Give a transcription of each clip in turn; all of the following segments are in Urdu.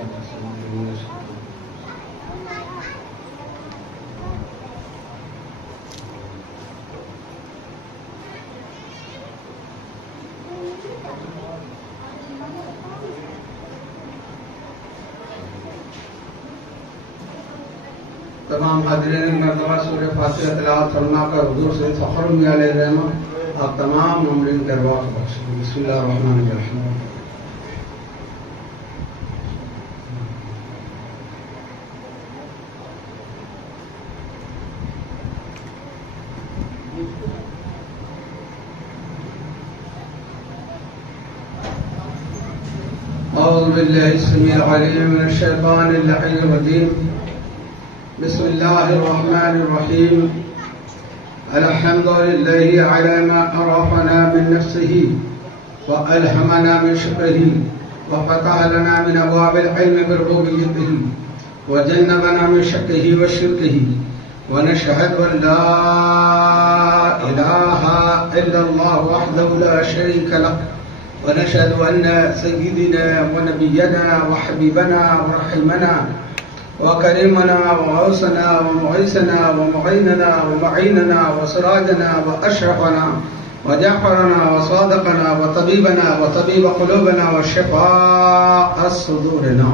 تمام حاضرین مرتبہ سورہ فاتحہ تلاوت فرما کر حضور سے فخر میں علیہ رحمہ آپ تمام ممرین کے ارواح کو بخشیں. بسم اللہ الرحمن الرحیم. اعوذ باللہ السمیع العلیم من الشیطان اللعین الرجیم. بسم الله الرحمن الرحيم. الحمد لله على ما عرفنا من نفسه وألهمنا من شكره وفتح لنا من أبواب العلم بربوبيته وجنبنا من شكه وشركه ونشهد أن لا إله إلا الله وحده لا شريك له ونشهد أن سيدنا ونبينا وحبيبنا ورحمنا وكريمنا وغوثنا ومعيسنا ومعيننا ومعيننا وسراجنا وأشرفنا وجعفرنا وصادقنا وطبيبنا وطبيب قلوبنا وشفاء صدورنا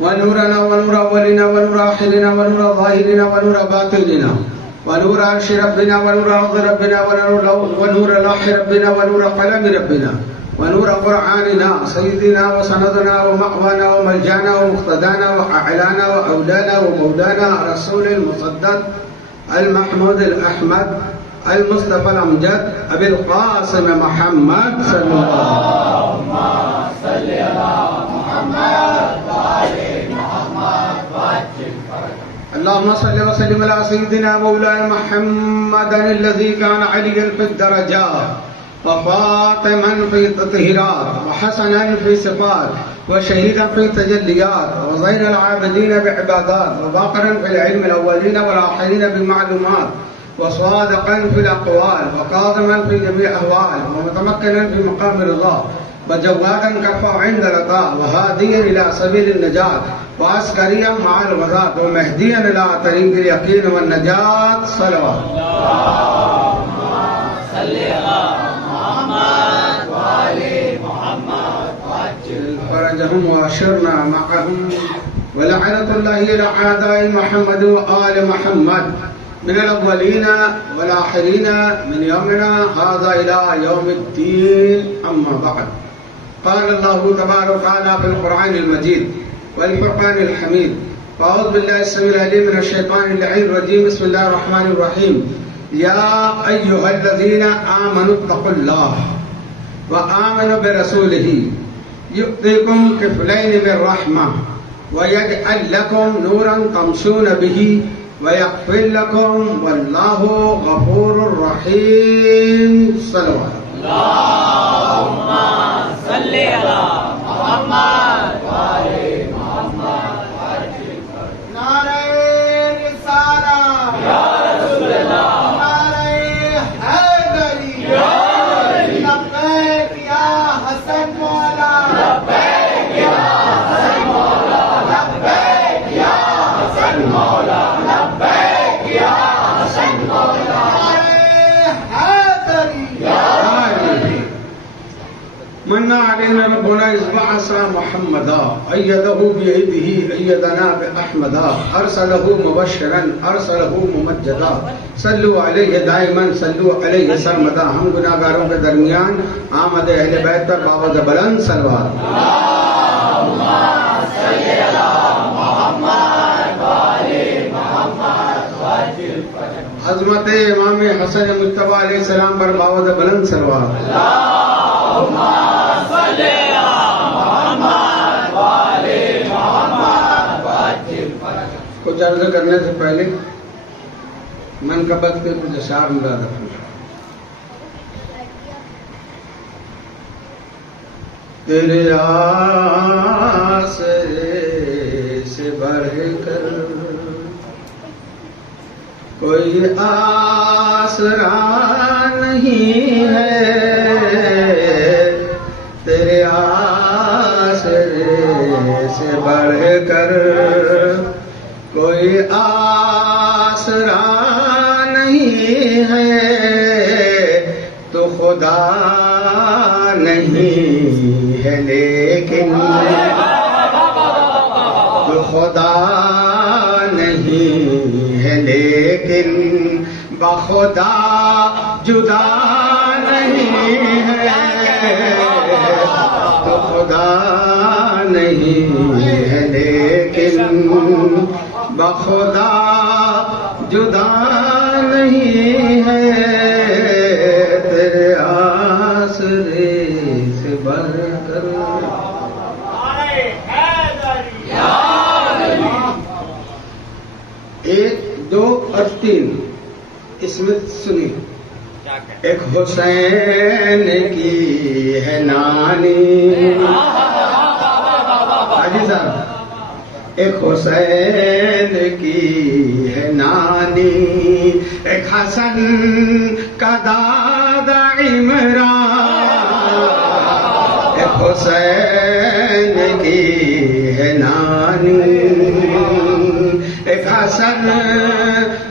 ونورنا ونور أولنا ونور آخرنا ونور ظاهرنا ونور باطننا ونور عرش ربنا ونور أرض ربنا ونور لوح ربنا ونور قلم ربنا ونور قرآننا سيدنا وسندنا ومأوانا وملجانا ومقتدانا وأعلانا وأولانا ومولانا رسول المصدق المحمود الأحمد المصطفى الأمجد أبي القاسم محمد صلى الله عليه وسلم. اللهم صل وسلم على سيدنا مولانا محمد الذي كان عليا في الدرجات وفاطما في التطهيرات وحسنا في صفات وشهيدا في تجليات وزين العابدين بعبادات وباقرا في العلم الأولين والآخرين بالمعلومات وصادقا في الأقوال وقادما في جميع أهوال ومتمكنا في مقام رضاه وجوادا كفى عند لقاء وهاديا إلى سبيل النجاة وعسكريا مع الغزاة ومهديا إلى طريق اليقين والنجاة صلوات. اللهم صل على محمد وآل محمد وعجل فرجهم وأشرنا معهم ولعنة الله على أعداء محمد وآل محمد من الأولين والآخرين من يومنا هذا إلى يوم الدين. أما بعد. قال الله تبارك وتعالى في القرآن المجيد والفرقان الحميد. أعوذ بالله السميع العليم من الشيطان اللعين الرجيم. بسم الله الرحمن الرحيم. يا أيها الذين آمنوا اتقوا الله وآمنوا برسوله يؤتكم كفلين من رحمة ويجعل لكم نورا تمشون به ويغفر لكم والله غفور رحيم. صلوات. اللهم صل على محمد وآل محمد. نعرہ رسالہ یا رسول اللہ، نعرہ حیدری یا علی، لبیک یا حسن مولا، لبیک یا حسن مولا، لبیک یا حسن مولا، لبیک یا حسن مولا، نعرہ حیدری یا علی. من علينا ربنا إذ بعث محمدا أيده بيده أيدنا بأحمدا أرسله مبشرا أرسله ممجدا صلوا عليه دائما صلوا عليه سرمدا. ہم گناہگاروں کے درمیان آمد اہل بیت پر باوجہ بلند صلوات. اللهم صل على محمد وآل محمد وعجل فرجهم. حضرت امام حسن مجتبی علیہ السلام پر باوجہ بلند صلوات. اللهم صل على محمد وآل محمد وعجل فرجهم. کچھ عرض کرنے سے پہلے منقبت کے کچھ اشعار مراد رکھنا. تیرے آسرے سے بڑھ کر کوئی آسرا نہیں ہے، تیرے آسرے ہے تو خدا نہیں ہے، لیکن تو خدا نہیں ہے، لیکن بخدا جدا نہیں ہے، تو خدا نہیں ہے لیکن بخدا جدا نہیں ہے، تیرے آسرے سے بڑھ کر ایک دو اور تین اس میں سنی. ایک حسین کی ہے نانی، حاجی صاحب، ایک حسین کی ہے نانی، ایک حسن کا دادا عمران، ایک حسین کی ہے نانی، ایک حسن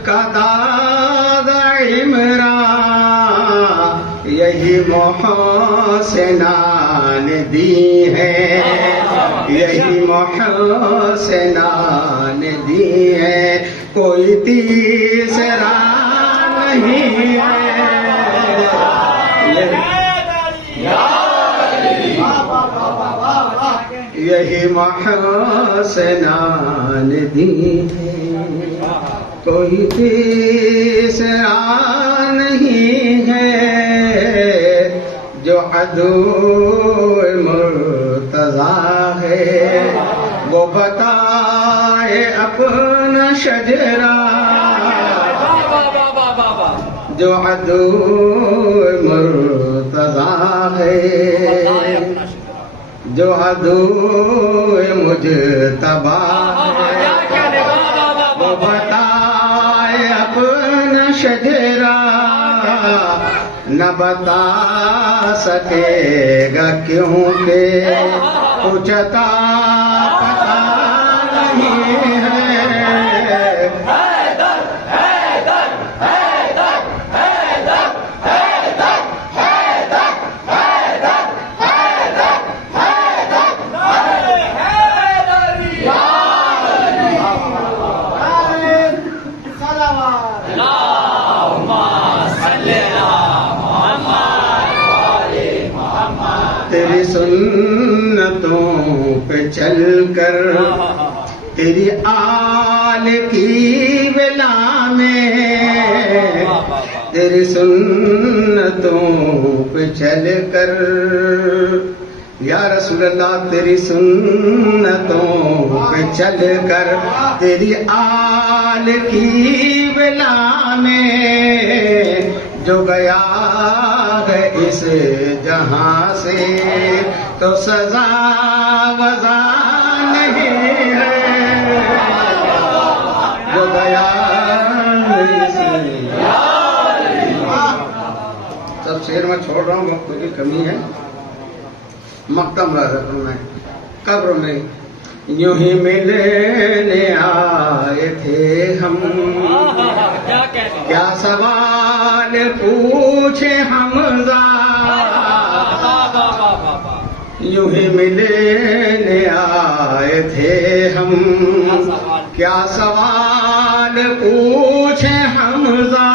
کا دادا عمران، یہی محسنان دی ہے، یہی محسنان دی ہے، کوئی تیسرا نہیں ہے، یہی محسنان دی ہے، کوئی تیسرا نہیں ہے، جو عدو مرتضیٰ ہے وہ بتائے اپنا شجرہ، جو عدو مرتضیٰ ہے، جو عدو مجتبی ہے وہ بتائے اپنا شجرہ، نہ بتا سکے گا کیونکہ پوچھتا پتا نہیں ہے، تیری سنتوں پہ چل کر تیری آل کی بلا میں، تیری سنتوں پہ چل کر یا رسول اللہ، تیری سنتوں پہ چل کر تیری آل کی بلا میں، جو گیا ہے اس جہاں سے تو سزا وزا نہیں ہے، جو گیا سب شعر میں چھوڑ رہا ہوں، وقت کی کمی ہے. مقدم رضا میں قبر میں یوں ہی ملنے آئے تھے ہم، کیا سوال پوچھے حمزہ، یوں ہی ملنے آئے تھے ہم، کیا سوال پوچھے حمزہ،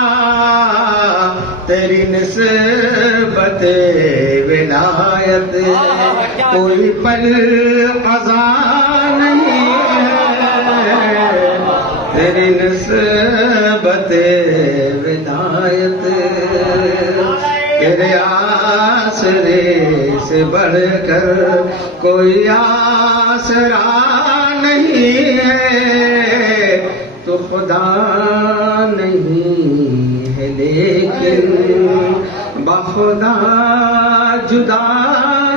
تیری نسبت ولایت کوئی پل قضا نہیں ہے، تیری نسبت ولایت تیرے آسرے سے بڑھ کر کوئی آسرا نہیں ہے، تو خدا نہیں ہے لیکن بخدا جدا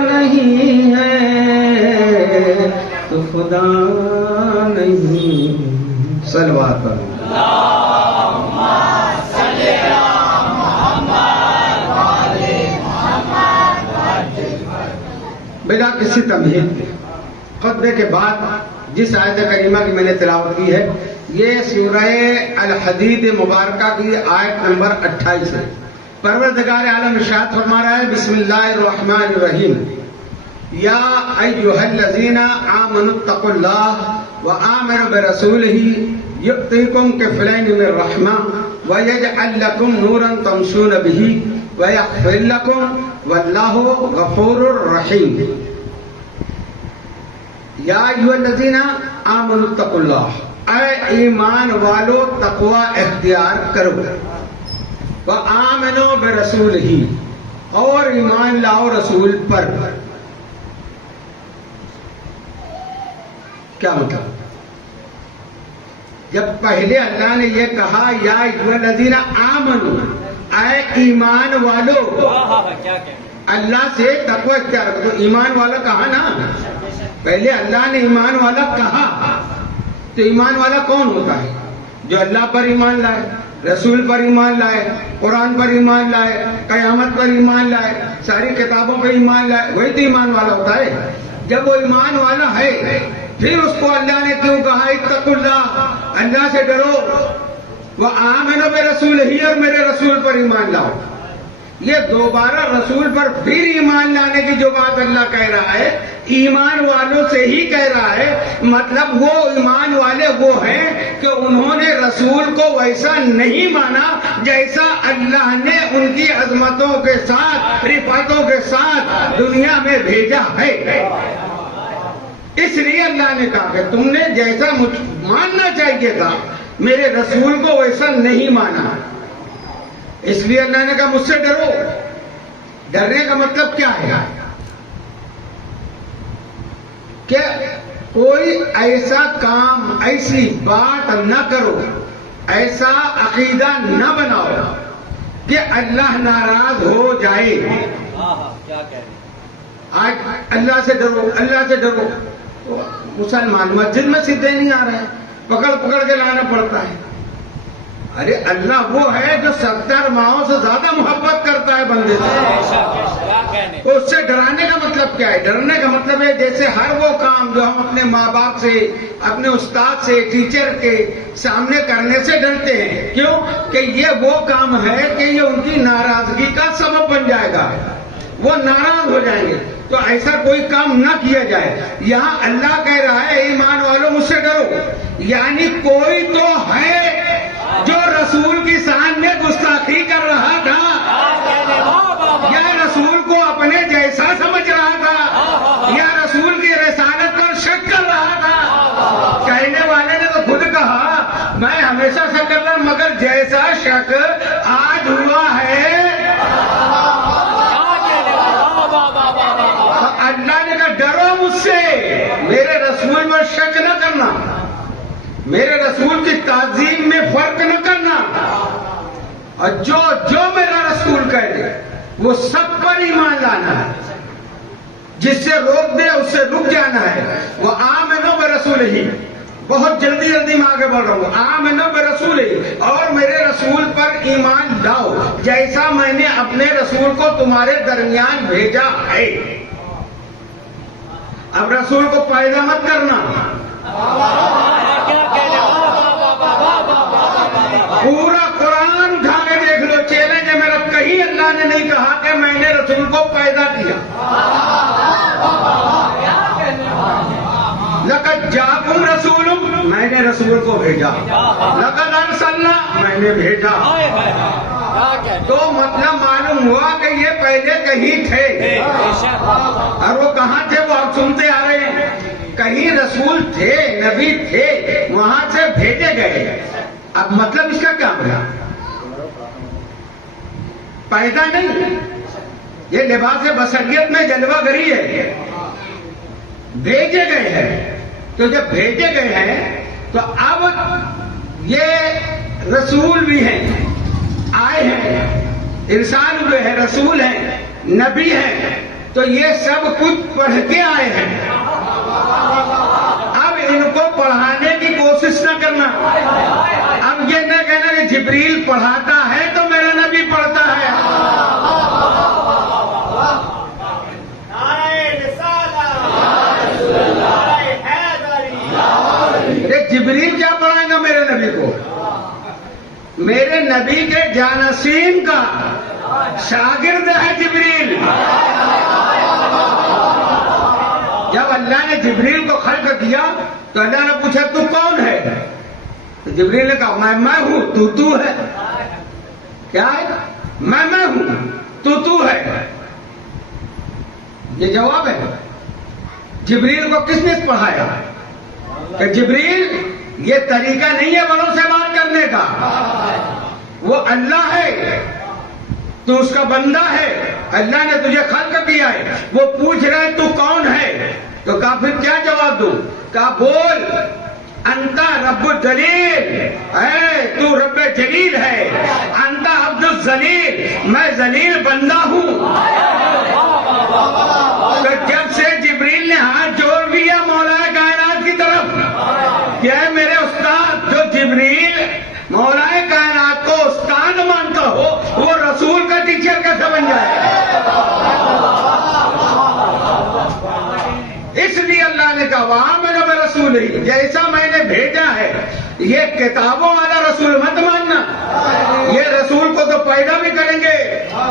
نہیں ہے، تو خدا نہیں. صلوات پر بلا کسی تمہید کے خطبے کے بعد جس آیت کریمہ کی میں نے تلاوت کی ہے یہ سورہ الحدید مبارکہ کی آیت نمبر 28 ہے. پروردگار عالم ارشاد فرما رہا ہے بسم اللہ الرحمن الرحیم یا ایھا الذین آمنوا اتقوا اللہ وآمنوا برسولہ یؤتکم کفلین من رحمہ ویجعل لکم نورا تمشون بہ ویغفر لکم واللہ غفور رحیم. یا ایھا الذین آمنوا اتقوا اللہ، اے ایمان والو تقوی اختیار کرو. وآمنوا برسولہ، اور ایمان لاؤ رسول پر. کیا مطلب؟ جب پہلے اللہ نے یہ کہا یا ایھا الذین آمنوا، اے ایمان والو، اللہ سے تقوی اختیار کرو. تو ایمان والا کہا نا، پہلے اللہ نے ایمان والا کہا. تو ایمان والا کون ہوتا ہے؟ جو اللہ پر ایمان لائے، رسول پر ایمان لائے، قرآن پر ایمان لائے، قیامت پر ایمان لائے، ساری کتابوں پر ایمان لائے، وہی تو ایمان والا ہوتا ہے. جب وہ ایمان والا ہے پھر اس کو اللہ نے کیوں کہا اتقوا اللہ، اللہ سے ڈرو. وآمنوا برسولہ، اور میرے رسول پر ایمان لاؤ. یہ دوبارہ رسول پر پھر ایمان لانے کی جو بات اللہ کہہ رہا ہے ایمان والوں سے ہی کہہ رہا ہے. مطلب وہ ایمان والے وہ ہیں کہ انہوں نے رسول کو ویسا نہیں مانا جیسا اللہ نے ان کی عظمتوں کے ساتھ، رفعتوں کے ساتھ دنیا میں بھیجا ہے. اس لیے اللہ نے کہا کہ تم نے جیسا ماننا چاہیے تھا میرے رسول کو ویسا نہیں مانا. اس لیے اللہ نے کہا مجھ سے ڈرو. ڈرنے کا مطلب کیا ہے؟ کہ کوئی ایسا کام، ایسی بات نہ کرو، ایسا عقیدہ نہ بناؤ کہ اللہ ناراض ہو جائے. آج اللہ سے ڈرو، اللہ سے ڈرو. مسلمان مسجد میں سیدھے نہیں آ رہے ہیں، پکڑ پکڑ کے لانا پڑتا ہے. ارے اللہ وہ ہے جو 70 ماہوں سے زیادہ محبت کرتا ہے بندے سے. اس سے ڈرانے کا مطلب کیا ہے؟ ڈرنے کا مطلب ہے جیسے ہر وہ کام جو ہم اپنے ماں باپ سے، اپنے استاد سے، ٹیچر کے سامنے کرنے سے ڈرتے ہیں. کیوں؟ کہ یہ وہ کام ہے کہ یہ ان کی ناراضگی کا سبب بن جائے گا، وہ ناراض ہو جائیں گے. تو ایسا کوئی کام نہ کیا جائے. یہاں اللہ کہہ رہا ہے ایمان والوں مجھ سے ڈرو. یعنی کوئی تو ہے جو رسول کی شان میں گستاخی کر رہا تھا، یا رسول کو اپنے جیسا سمجھ رہا تھا، یا رسول کی رسالت پر شک کر رہا تھا. کہنے والے نے تو خود کہا میں ہمیشہ شک کرتا ہوں، مگر جیسا شک آج ہوا ہے. اللہ نے کہا ڈرو مجھ سے، میرے رسول میں شک نہ کرنا، میرے رسول کی تعظیم میں فرق نہ کرنا، اور جو میرا رسول کہہ دے وہ سب پر ایمان لانا ہے. جس سے روک دے اس سے رک جانا ہے. وہ آمنوا برسولہ، بہت جلدی میں آگے بڑھ رہا ہوں. آمنوا برسولہ، اور میرے رسول پر ایمان لاؤ جیسا میں نے اپنے رسول کو تمہارے درمیان بھیجا ہے. اب رسول کو پیدا مت کرنا. پورا قرآن اٹھا کے دیکھ لو، چیلنج ہے میرا، کہیں اللہ نے نہیں کہا کہ میں نے رسول کو پیدا کیا. لقد جاءکم رسول، میں نے رسول کو بھیجا. لقد ارسلنا، میں نے بھیجا. تو مطلب معلوم ہوا کہ یہ پہلے کہیں تھے، اور وہ کہاں تھے وہ آپ سنتے آ رہے ہیں. کہیں رسول تھے، نبی تھے، وہاں سے بھیجے گئے. اب مطلب اس کا کیا ہوا؟ پیدا نہیں، یہ لباس بصریت میں جلوہ گری ہے. بھیجے گئے ہیں. تو جب بھیجے گئے ہیں تو اب یہ رسول بھی ہیں، آئے ہیں، ارسال ہوئے ہیں، رسول ہیں، نبی ہیں. تو یہ سب کچھ پڑھ کے آئے ہیں. اب ان کو پڑھانے کی کوشش نہ کرنا. اب یہ نہ کہنا کہ جبریل پڑھاتا ہے تو میرا نبی پڑھتا ہے. جبریل کیا پڑھائے گا میرے نبی کے جانشین کا شاگرد ہے جبریل. جب اللہ نے جبریل کو خلق کیا تو اللہ نے پوچھا تو کون ہے؟ تو جبریل نے کہا میں ہوں تو ہے. کیا ہے؟ میں ہوں تو ہے. یہ جواب ہے. جبریل کو کس نے پڑھایا؟ کہ جبریل یہ طریقہ نہیں ہے بڑوں سے بات کرنے کا. وہ اللہ ہے، تو اس کا بندہ ہے، اللہ نے تجھے خلق کیا ہے. وہ پوچھ رہے تو کون ہے؟ تو کہا پھر کیا جواب دوں؟ کہا بول انتا رب الجلیل، اے تو رب جلیل ہے. انتا عبد الذلیل، میں ذلیل بندہ ہوں. تو جب سے جبریل نے ہاتھ جوڑ لیا مولا کائنات کی طرف کہ اے میرے استاد، جو جبریل مولا کائنات کو استاد مانتا ہو وہ رسول کا ٹیچر کیسے بن جائے؟ اس لیے اللہ نے کہا وہاں میں رسول ہی، جیسا میں نے بھیجا ہے. یہ کتابوں والا رسول مت ماننا. یہ رسول کو تو پیدا بھی کریں گے،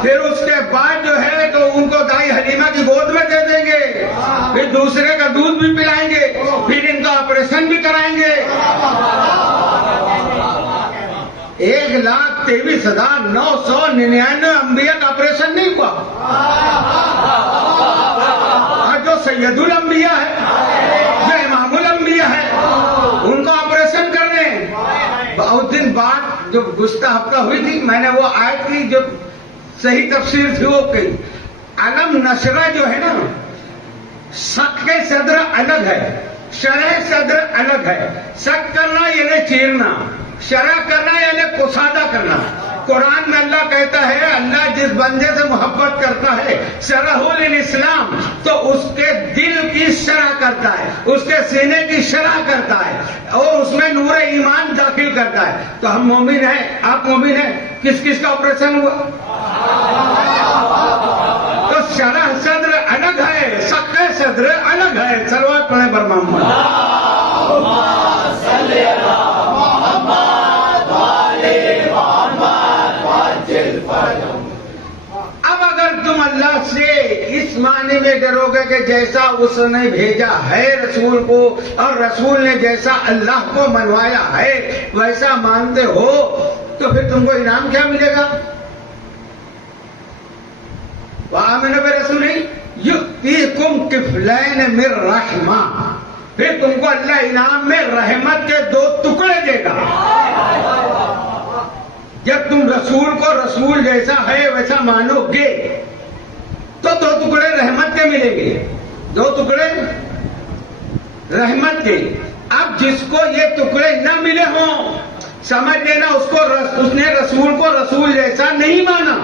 پھر اس کے بعد جو ہے تو ان کو دائی حلیمہ کی گود میں دے دیں گے، پھر دوسرے کا دودھ بھی پلائیں گے، پھر ان کا آپریشن بھی کرائیں گے. 1,23,999 انبیاء کا آپریشن نہیں ہوا. اور جو سید الانبیاء ہے، جو امام الانبیاء ہے، ان کو آپریشن کرنے. بہت دن بعد جو گزشتہ ہفتہ ہوئی تھی، میں نے وہ آیت کی جو صحیح تفسیر تھی وہ کہی. علم نشرہ جو ہے نا، سق کے صدر الگ ہے، شرح صدر الگ ہے. سق کرنا یعنی چیرنا، شرح کرنا یعنی کسادہ کرنا. قرآن میں اللہ کہتا ہے اللہ جس بندے سے محبت کرتا ہے شرح الاسلام، تو اس کے دل کی شرح کرتا ہے، اس کے سینے کی شرح کرتا ہے، اور اس میں نور ایمان داخل کرتا ہے. تو ہم مومن ہیں، آپ مومن ہیں. کس کس کا آپریشن ہوا؟ تو شرح صدر الگ ہے، سق صدر الگ ہے. صلوات پڑھیں بر محمد. اب اگر تم اللہ سے اس معنی میں ڈرو گے کہ جیسا اس نے بھیجا ہے رسول کو، اور رسول نے جیسا اللہ کو منوایا ہے ویسا مانتے ہو، تو پھر تم کو انعام کیا ملے گا؟ وآمنوا برسولہ یؤتیکم کفلین من رحمہ. پھر تم کو اللہ انعام میں رحمت کے 2 ٹکڑے دے گا. جب تم رسول کو رسول جیسا ہے ویسا مانو گے تو 2 ٹکڑے رحمت کے ملیں گے. 2 ٹکڑے رحمت کے. اب جس کو یہ ٹکڑے نہ ملے ہوں، سمجھ لینا اس نے رسول کو رسول جیسا نہیں مانا.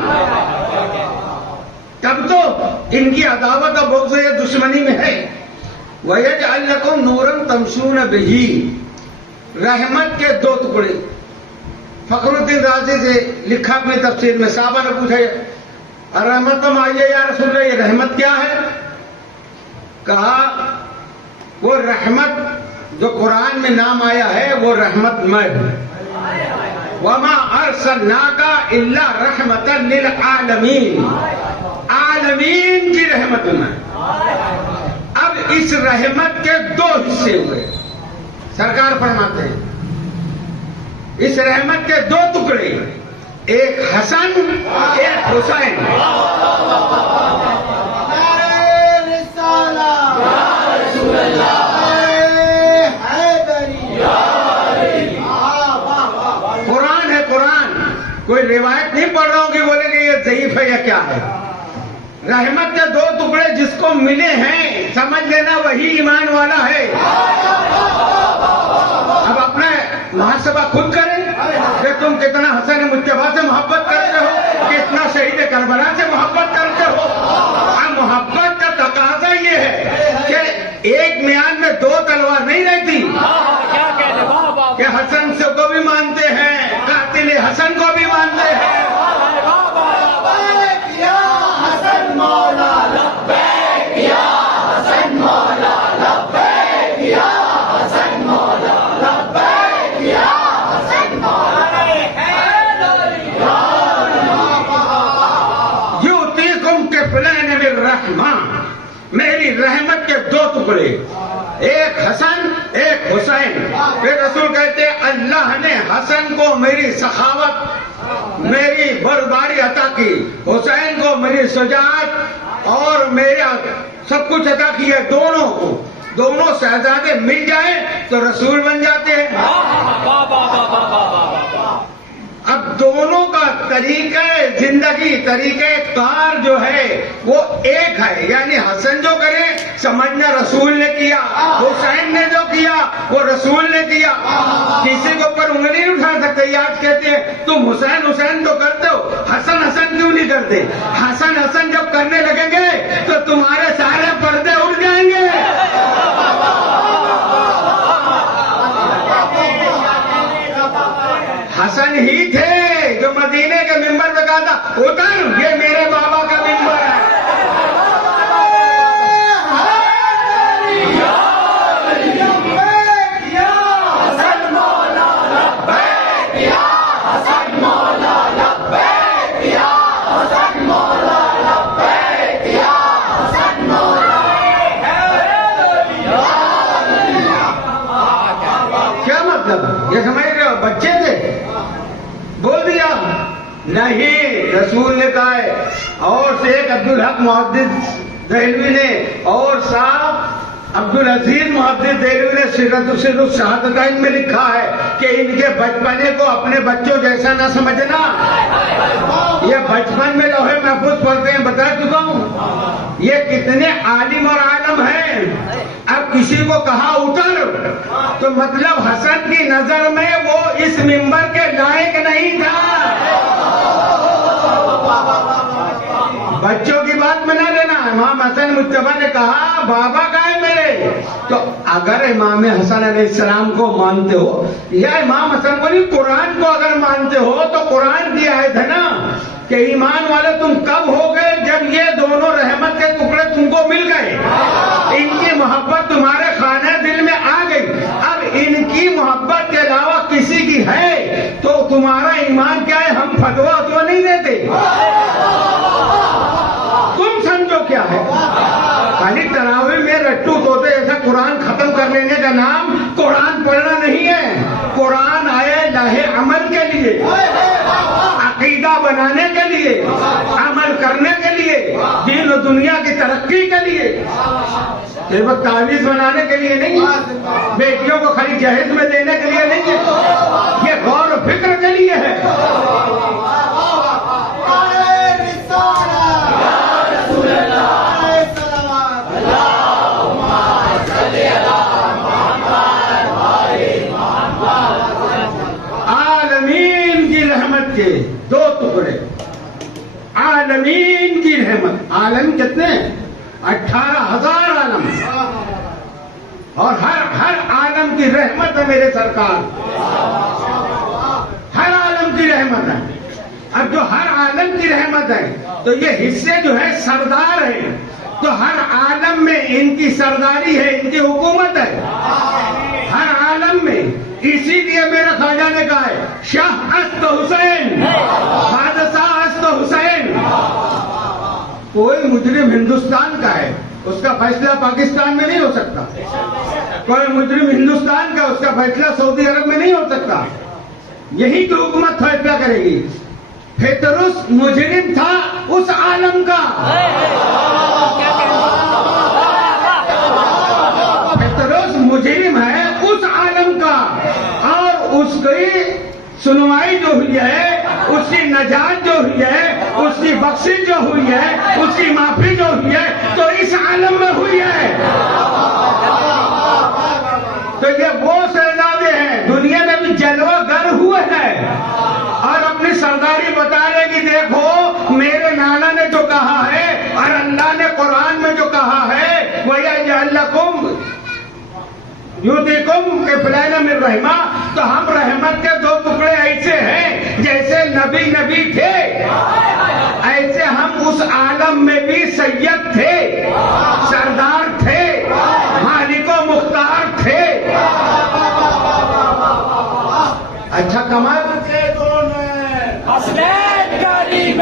تب تو ان کی عداوت اور بغض یا دشمنی میں ہے. وَيَجْعَلْ لَكُمْ نُورًا تَمْشُونَ بِهِ. رحمت کے 2 ٹکڑے. فخر الدین رازی سے لکھا اپنی تفسیر میں، صحابہ نے پوچھا رحمت تم آئیے یا رسول اللہ، یہ رحمت کیا ہے؟ کہا وہ رحمت جو قرآن میں نام آیا ہے وہ رحمت میں ہوں. وَمَا أَرْسَلْنَاكَ إِلَّا رَحْمَةً لِلْعَالَمِينَ. عالمین کی رحمت میں. اب اس رحمت کے 2 حصے ہوئے. سرکار فرماتے ہیں اس رحمت کے 2 ٹکڑے، ایک حسن ایک حسین. قرآن ہے قرآن، کوئی روایت نہیں پڑھ رہا ہوں کہ بولے کہ یہ ضعیف ہے یا کیا ہے. رحمت کے 2 ٹکڑے جس کو ملے ہیں سمجھ لینا وہی ایمان والا ہے. اب اپنا محاسبہ خود کریں کہ تم کتنا حسن مجتبیٰ سے محبت کرتے ہو، کتنا شہید کربلا سے محبت کرتے ہو. اب محبت کا تقاضا یہ ہے کہ ایک میان میں 2 تلوار نہیں رہتی. کہ حسن سے کو بھی مانتے ہیں، قاتل حسن کو بھی مانتے ہیں. رحمہ، میری رحمت کے دو ٹکڑے، ایک حسن ایک حسین. پھر رسول کہتے اللہ نے حسن کو میری سخاوت، میری بردباری عطا کی، حسین کو میری شجاعت اور میرا سب کچھ عطا کیا. دونوں کو، دونوں شہزادے مل جائیں تو رسول بن جاتے ہیں. اب دونوں کا طریقہ زندگی، طریقہ کار جو ہے وہ ایک ہے. یعنی حسن جو کرے سمجھنا رسول نے کیا، حسین نے جو کیا وہ رسول نے کیا. کسی کے اوپر انگلی نہیں اٹھا سکتے. یہ آج کہتے ہیں تم حسین حسین تو کرتے ہو، حسن حسن کیوں نہیں کرتے؟ حسن حسن جب کرنے لگیں گے تو تمہارے سارے پردے اڑ جائیں گے. حسن ہی تھے جو مدینے کے ممبر پہ کہا تھا اتر، یہ میرے بابا کا ممبر ہے. کیا مطلب؟ یہ سمجھ رہے ہو؟ بچے تھے بول دیا نہیں، رسول نے کہا ہے. اور سے ایک عبدالحق محدث دہلوی نے اور صاحب عبدالعزیز محدث دہلوی نے سیرت الشہادتین میں لکھا ہے کہ ان کے بچپنے کو اپنے بچوں جیسا نہ سمجھنا. یہ بچپن میں لوہے محفوظ پڑھتے ہیں، بتا چکا ہوں. یہ کتنے عالم اور عالم ہیں. اب کسی کو کہا اتر تو مطلب حسن کی نظر میں وہ اس ممبر کے لائق نہیں تھا. بچوں کی بات میں نہ لینا. امام حسن مجتبیٰ نے کہا بابا کا ہے میرے. تو اگر امام حسن علیہ السلام کو مانتے ہو یا امام حسن کو نہیں، قرآن کو اگر مانتے ہو تو قرآن کی آیت ہے نا کہ ایمان والے تم کب ہو گئے؟ جب یہ دونوں رحمت کے ٹکڑے تم کو مل گئے، ان کی محبت تمہارے خانہ دل میں آ گئی. اب ان کی محبت کے علاوہ کسی کی ہے تو تمہارا ایمان کیا ہے؟ ہم فتوا تو نہیں دیتے. تم سمجھو کیا ہے. خالی تراویح میں رٹو توتے ایسا قرآن ختم کر لینے کا نام قرآن پڑھنا نہیں ہے. قرآن آئے لاہے عمل کے لیے، عقیدہ بنانے کے لیے، عمل کرنے کے لیے، دین و دنیا کی ترقی کے لیے، صرف تعویذ بنانے کے لیے نہیں، بیٹیوں کو خالی جہیز میں دینے کے لیے نہیں ہے. یہ غور و فکر کے لیے ہے. عالمین کی رحمت کے دو ٹکڑے، عالمین کی رحمت. عالم کتنے؟ 18,000 عالم، اور ہر عالم کی رحمت ہے میرے سرکار. ہر عالم کی رحمت ہے. اب جو ہر عالم کی رحمت ہے تو یہ حصے جو ہے سردار ہیں، تو ہر عالم میں ان کی سرداری ہے، ان کی حکومت ہے ہر عالم میں. اسی لیے میرے خواجہ نے کہا ہے شاہ است حسین، بادشاہ است حسین. کوئی مجرم ہندوستان کا ہے، اس کا فیصلہ پاکستان میں نہیں ہو سکتا. کوئی مجرم ہندوستان کا، اس کا فیصلہ سعودی عرب میں نہیں ہو سکتا. یہی تو حکومت فیصلہ کرے گی. پھیترس مجرم تھا اس عالم کا، پھیترس مجرم ہے اس عالم کا، اور اس کی سنوائی جو ہوئی ہے، اس کی نجات جو ہوئی ہے، اس کی بخشش جو ہوئی ہے، اس کی معافی جو ہوئی ہے تو اس عالم میں ہوئی ہے. تو یہ وہ شہزادے ہیں دنیا میں بھی جلوہ گر ہوئے ہیں، اور اپنی سرداری بتا رہے کہ دیکھو میرے نانا نے جو کہا ہے اور اللہ نے قرآن میں جو کہا ہے وَيَجْعَلْ لَكُمْ يُؤْتِكُمْ كِفْلَيْنِ مِنْ رَحْمَةٍ. تو ہم رحمت کے دو ٹکڑے ایسے ہیں جیسے نبی تھے، ایسے ہم اس عالم میں بھی سید تھے، سردار تھے، مالک و مختار تھے. اچھا کمال حسنین کریم،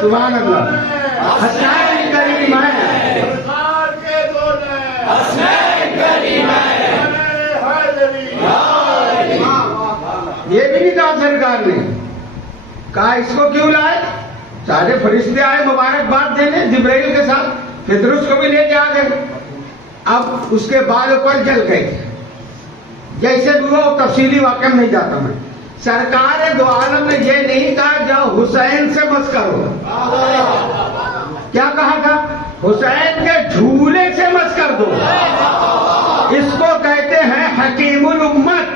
سبحان اللہ، حسنین کریمین، یہ بھی نہیں کہا سرکار نے. کہا اس کو کیوں لائے؟ سارے فرشتے آئے مبارکباد دینے جبرائیل کے ساتھ، پطرس کو بھی لے کے آ گئے. اب اس کے بعد اوپر جل گئے تھے. جیسے بھی وہ تفصیلی واقعہ میں نہیں جاتا میں. سرکار دو عالم نے یہ نہیں کہا جاؤ حسین سے مس کرو. کیا کہا تھا؟ حسین کے جھولے سے مس کر دو. اس کو کہتے ہیں حکیم الامت.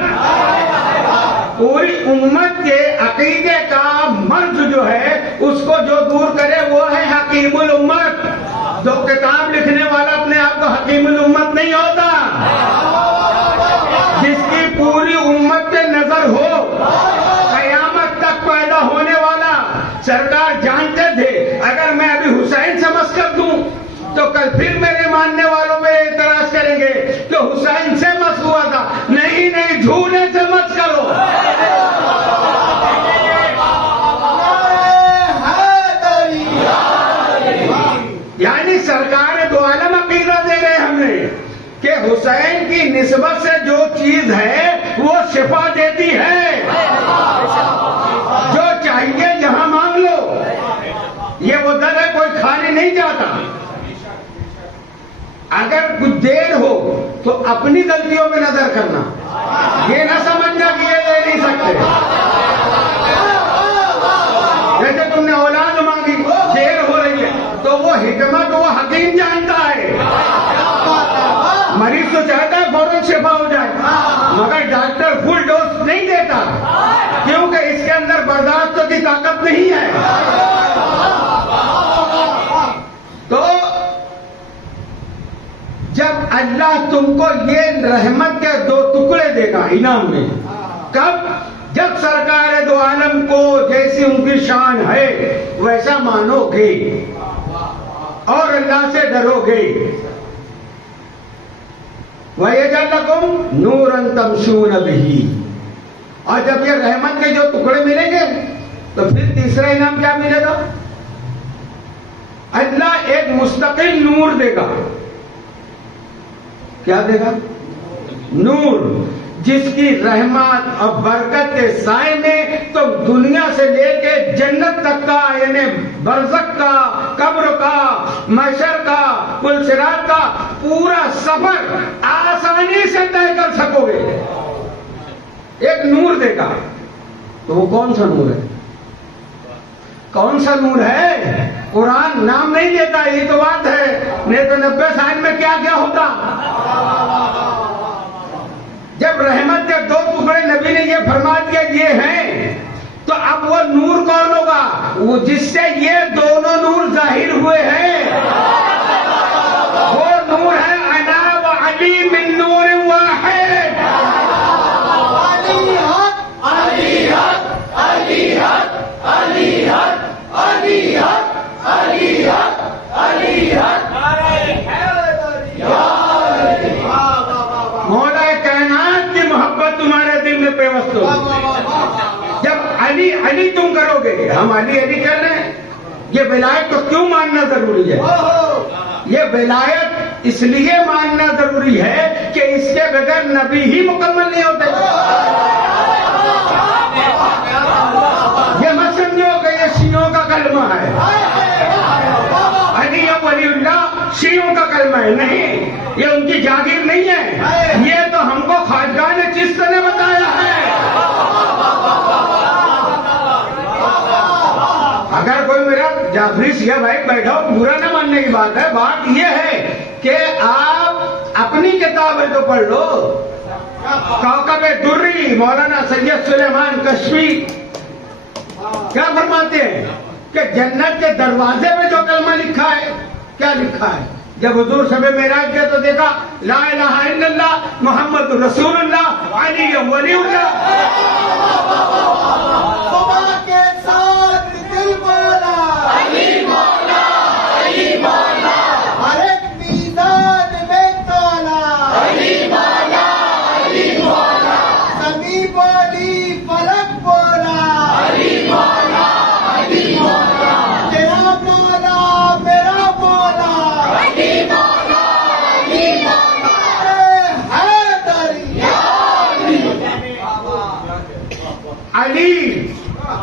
پوری امت کے عقیدے کا مرض جو ہے اس کو جو دور کرے وہ ہے حکیم الامت. جو کتاب لکھنے والا اپنے آپ کو حکیم الامت نہیں ہوتا. جس کی پوری امت پہ نظر ہو، قیامت تک پیدا ہونے والا. سرکار جانتے تھے اگر میں ابھی حسین سے مس کر دوں تو کل پھر میرے ماننے والوں پہ اعتراض کریں گے کہ حسین سے مس ہوا تھا. نہیں نہیں، جھولے سے مس کرو. یعنی سرکار دو عالم عقیدہ دے رہے ہمیں کہ حسین کی نسبت سے جو چیز ہے وہ شفا دیتی ہے. جو چاہیے جہاں مانگ لو. یہ وہ در ہے کوئی خالی نہیں جاتا. اگر کچھ دیر ہو تو اپنی غلطیوں پہ نظر کرنا. یہ نہ سمجھنا کہ یہ دے نہیں سکتے. جیسے تم نے اولاد مانگی، دیر ہو رہی ہے، تو وہ حکمت وہ حکیم جانتا ہے. مریض تو چاہتا ہے فوراً شفا ہو جائے، مگر ڈاکٹر فل ڈوز نہیں دیتا کیونکہ اس کے اندر برداشت کی طاقت نہیں ہے. تو جب اللہ تم کو یہ رحمت کے 2 ٹکڑے دے گا انعام میں، کب؟ جب سرکار دو عالم کو جیسی ان کی شان ہے ویسا مانو گے اور اللہ سے ڈرو گے. وَيَجْعَلْ لَكُمْ نُورًا تَمْشُونَ بِهِ. اور جب یہ رحمت کے جو ٹکڑے ملیں گے تو پھر تیسرا انعام کیا ملے گا؟ اللہ ایک مستقل نور دے گا. کیا دے گا؟ نور، جس کی رحمت اور برکت کے سائے میں تو دنیا سے لے کے جنت تک کا، یعنی برزخ کا، قبر کا، محشر کا، پل صراط کا پورا سفر آسانی سے طے کر سکو گے. ایک نور دے گا. تو وہ کون سا نور ہے؟ کون سا نور ہے؟ قرآن نام نہیں دیتا، یہ تو بات ہے. نہیں تو 90 سال میں کیا کیا ہوتا. جب رحمت کے 2 ٹکڑے نبی نے یہ فرما دیا یہ ہیں، تو اب وہ نور کون ہوگا؟ وہ جس سے یہ دونوں نور ظاہر ہوئے ہیں. وہ نور ہے انا و علی من نور واحد. علی حق، علی حق، علی حق، علی حق، علی حق، علی حق، علی حق. مولا کائنات کی محبت تمہارے دل میں پیوست ہو. جب علی علی تم کرو گے، ہم علی علی کر رہے ہیں. یہ ولایت تو کیوں ماننا ضروری ہے؟ یہ ولایت اس لیے ماننا ضروری ہے کہ اس کے بغیر نبی ہی مکمل نہیں ہوتے. یہ مت سمجھو کہ یہ شیعوں کا کلمہ ہے. علی ولی اللہ شیعوں کا کلمہ ہے، نہیں. یہ ان کی جاگیر نہیں ہے. یہ تو ہم کو خواجہ نے چشت نے بتایا ہے. اگر کوئی میرا جعفری شیعہ بھائی بیٹھا ہو، برا نہ ماننے کی بات ہے. بات یہ ہے کہ آپ اپنی کتابیں تو پڑھ لو. کوكب دری مولانا سید سلیمان کشفی کیا فرماتے ہیں کہ جنت کے دروازے میں جو کلمہ لکھا ہے، کیا لکھا ہے؟ جب حضور شب معراج گئے تو دیکھا لا الہ الا اللہ محمد رسول اللہ علی ولی اللہ. صبح کے ساتھ دل بولا علی مولا، علی مولا. ہر ایک میزان میں تولا علی مولا، علی مولا. زمین بولی فلک بولا علی مولا، علی مولا. تیرا مولا میرا مولا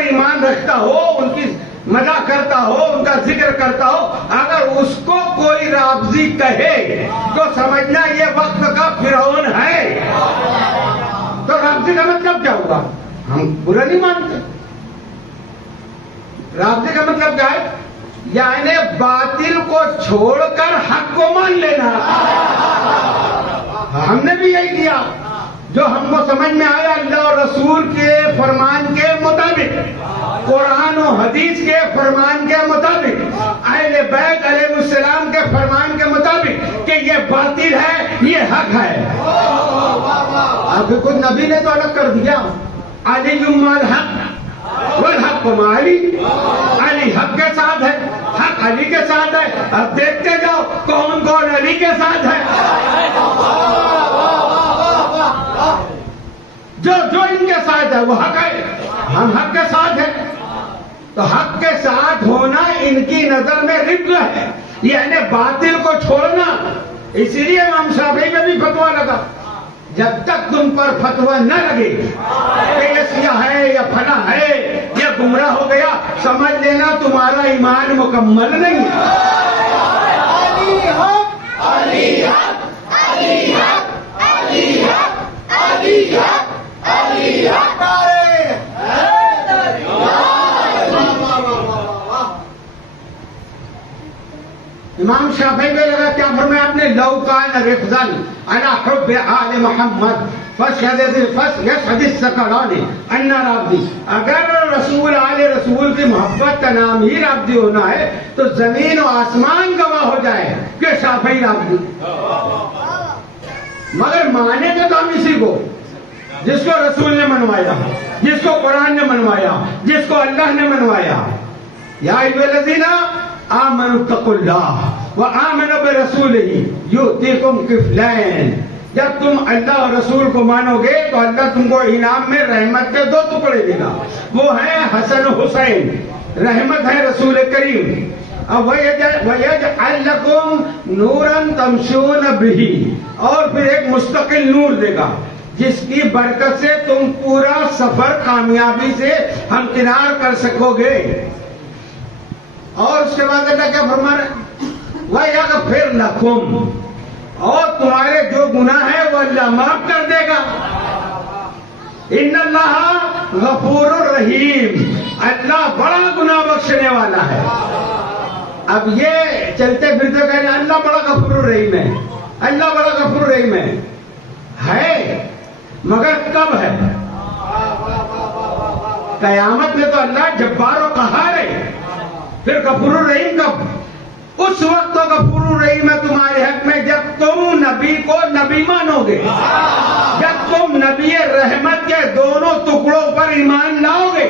پر ایمان رکھتا ہو، ان کی مدح کرتا ہو، ان کا ذکر کرتا ہو، اگر اس کو کوئی رافضی کہے تو سمجھنا یہ وقت کا فرعون ہے. تو رافضی کا مطلب کیا ہوگا؟ ہم برا نہیں مانتے. رافضی کا مطلب کیا ہے؟ یعنی باطل کو چھوڑ کر حق کو مان لینا. ہم نے بھی یہی کیا جو ہم کو سمجھ میں آیا اللہ اور رسول کے فرمان کے مطابق، قرآن و حدیث کے فرمان کے مطابق، اہل بیت علیہ السلام کے فرمان کے مطابق کہ یہ باطل ہے، یہ حق ہے. اب خود نبی نے تو الگ کر دیا، علی الحق والحق مع علی، علی حق کے ساتھ ہے، حق علی کے ساتھ ہے. اب دیکھتے جاؤ کون کون علی کے ساتھ ہے. جو ان کے ساتھ ہے وہ حق ہے، ہم حق کے ساتھ ہیں. تو حق کے ساتھ ہونا ان کی نظر میں ربل ہے، یعنی باطل کو چھوڑنا. اسی لیے امام شافعی میں بھی فتویٰ لگا، جب تک تم پر فتویٰ نہ لگے کہ یہ سیاہ ہے یا فلاں ہے، یہ گمراہ ہو گیا، سمجھ لینا تمہارا ایمان مکمل نہیں ہے. علی حق، علی حق، علی حق، علی حق، علی حق، علی حق. امام شافعی میں لگا کیا فرمایا آپ نے؟ لو کان رفضا علی حب آل محمد فیشهد الثقلان ان رافضی. اگر رسول آل رسول کی محبت کا نام ہی رافضی ہونا ہے تو زمین و آسمان گواہ ہو جائے کہ شافعی رافضی. مگر مانے گے تو ہم اسی کو جس کو رسول نے منوایا، جس کو قرآن نے منوایا، جس کو اللہ نے منوایا. یا ایھا الذین آمنوا اتقوا اللہ وآمنوا برسولہ یؤتیکم کفلین. جب تم اللہ اور رسول کو مانو گے تو اللہ تم کو انعام میں رحمت کے 2 ٹکڑے دے گا. وہ ہیں حسن و حسین، رحمت ہے رسول کریم. وَيَجْعَلْ لَكُمْ نُورًا تَمْشُونَ بِهِ، اور پھر ایک مستقل نور دے گا جس کی برکت سے تم پورا سفر کامیابی سے ہمکنار کر سکو گے. اور اس کے بعد اللہ کیا فرما رہے ہیں؟ وَيَغْفِرْ لَكُمْ، اور تمہارے جو گناہ ہیں وہ اللہ معاف کر دے گا. ان اللہ غفور الرحیم، اللہ بڑا گناہ بخشنے والا ہے. اب یہ چلتے پھرتے کہنے اللہ بڑا غفور الرحیم ہے، اللہ بڑا غفور الرحیم ہے، مگر کب ہے؟ قیامت میں تو اللہ جبار و قہار ہے، پھر غفور الرحیم کب؟ اس وقت تو غفور الرحیم ہے تمہارے حق میں جب تم نبی کو نبی مانو گے، جب تم نبی رحمت کے دونوں ٹکڑوں پر ایمان لاؤ گے،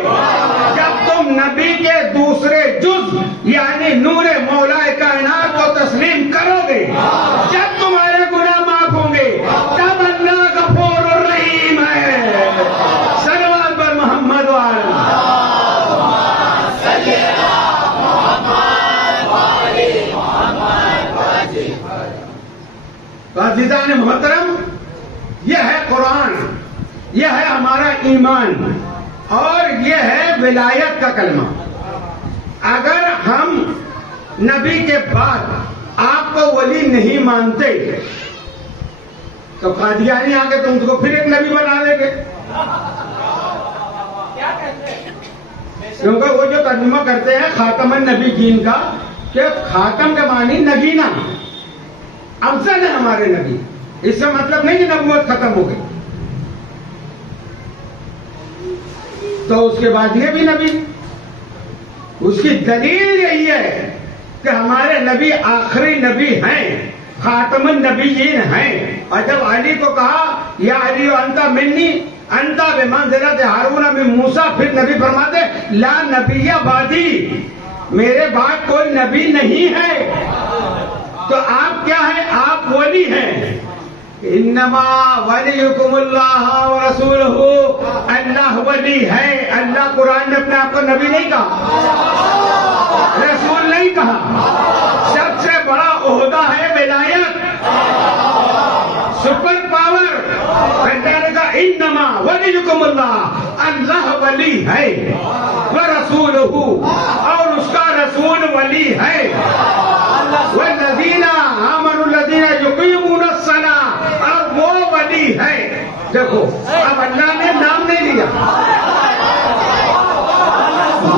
جب تم نبی کے دوسرے جز یعنی نور مولا کائنات کو تسلیم کرو گے، جب تمہارے گناہ معاف ہوں گے، تب اللہ غفور الرحیم ہے. صلوات پر محمد وآلہ. عزیزان محترم، یہ ہے قرآن، یہ ہے ہمارا ایمان، اور یہ ہے ولایت کا کلمہ. اگر ہم نبی کے بعد آپ کو ولی نہیں مانتے تو قادیانی آ کے تم کو پھر ایک نبی بنا دیں گے. کیونکہ وہ جو ترجمہ کرتے ہیں خاتم النبیین کا کہ خاتم کے معنی نگینا، افضل ہے ہمارے نبی، اس سے مطلب نہیں کہ نبوت ختم ہو گئی. تو اس کے بعد یہ بھی نبی، اس کی دلیل یہی ہے کہ ہمارے نبی آخری نبی ہیں، خاتم النبیین ہیں. اور جب علی کو کہا یا علی انت منی انت بمنزلۃ ہارون من موسیٰ، پھر نبی فرماتے لا نبی بعدی، میرے بعد کوئی نبی نہیں ہے. تو آپ کیا ہیں؟ آپ ولی ہیں. انما ولیکم اللہ ورسولہ، اللہ ولی ہے. اللہ قرآن نے اپنے آپ کو نبی نہیں کہا، رسول نہیں کہا. سب سے بڑا عہدہ ہے ولایت، سپر پاور. اللہ نے کہا انما ولیکم اللہ، اللہ ولی ہے. ورسولہ، اور اس کا رسول ولی ہے، والذین آمنوا الذین یقیمون الصلاۃ، اور وہ ولی ہے۔ دیکھو اب اللہ نے نام نہیں لیا،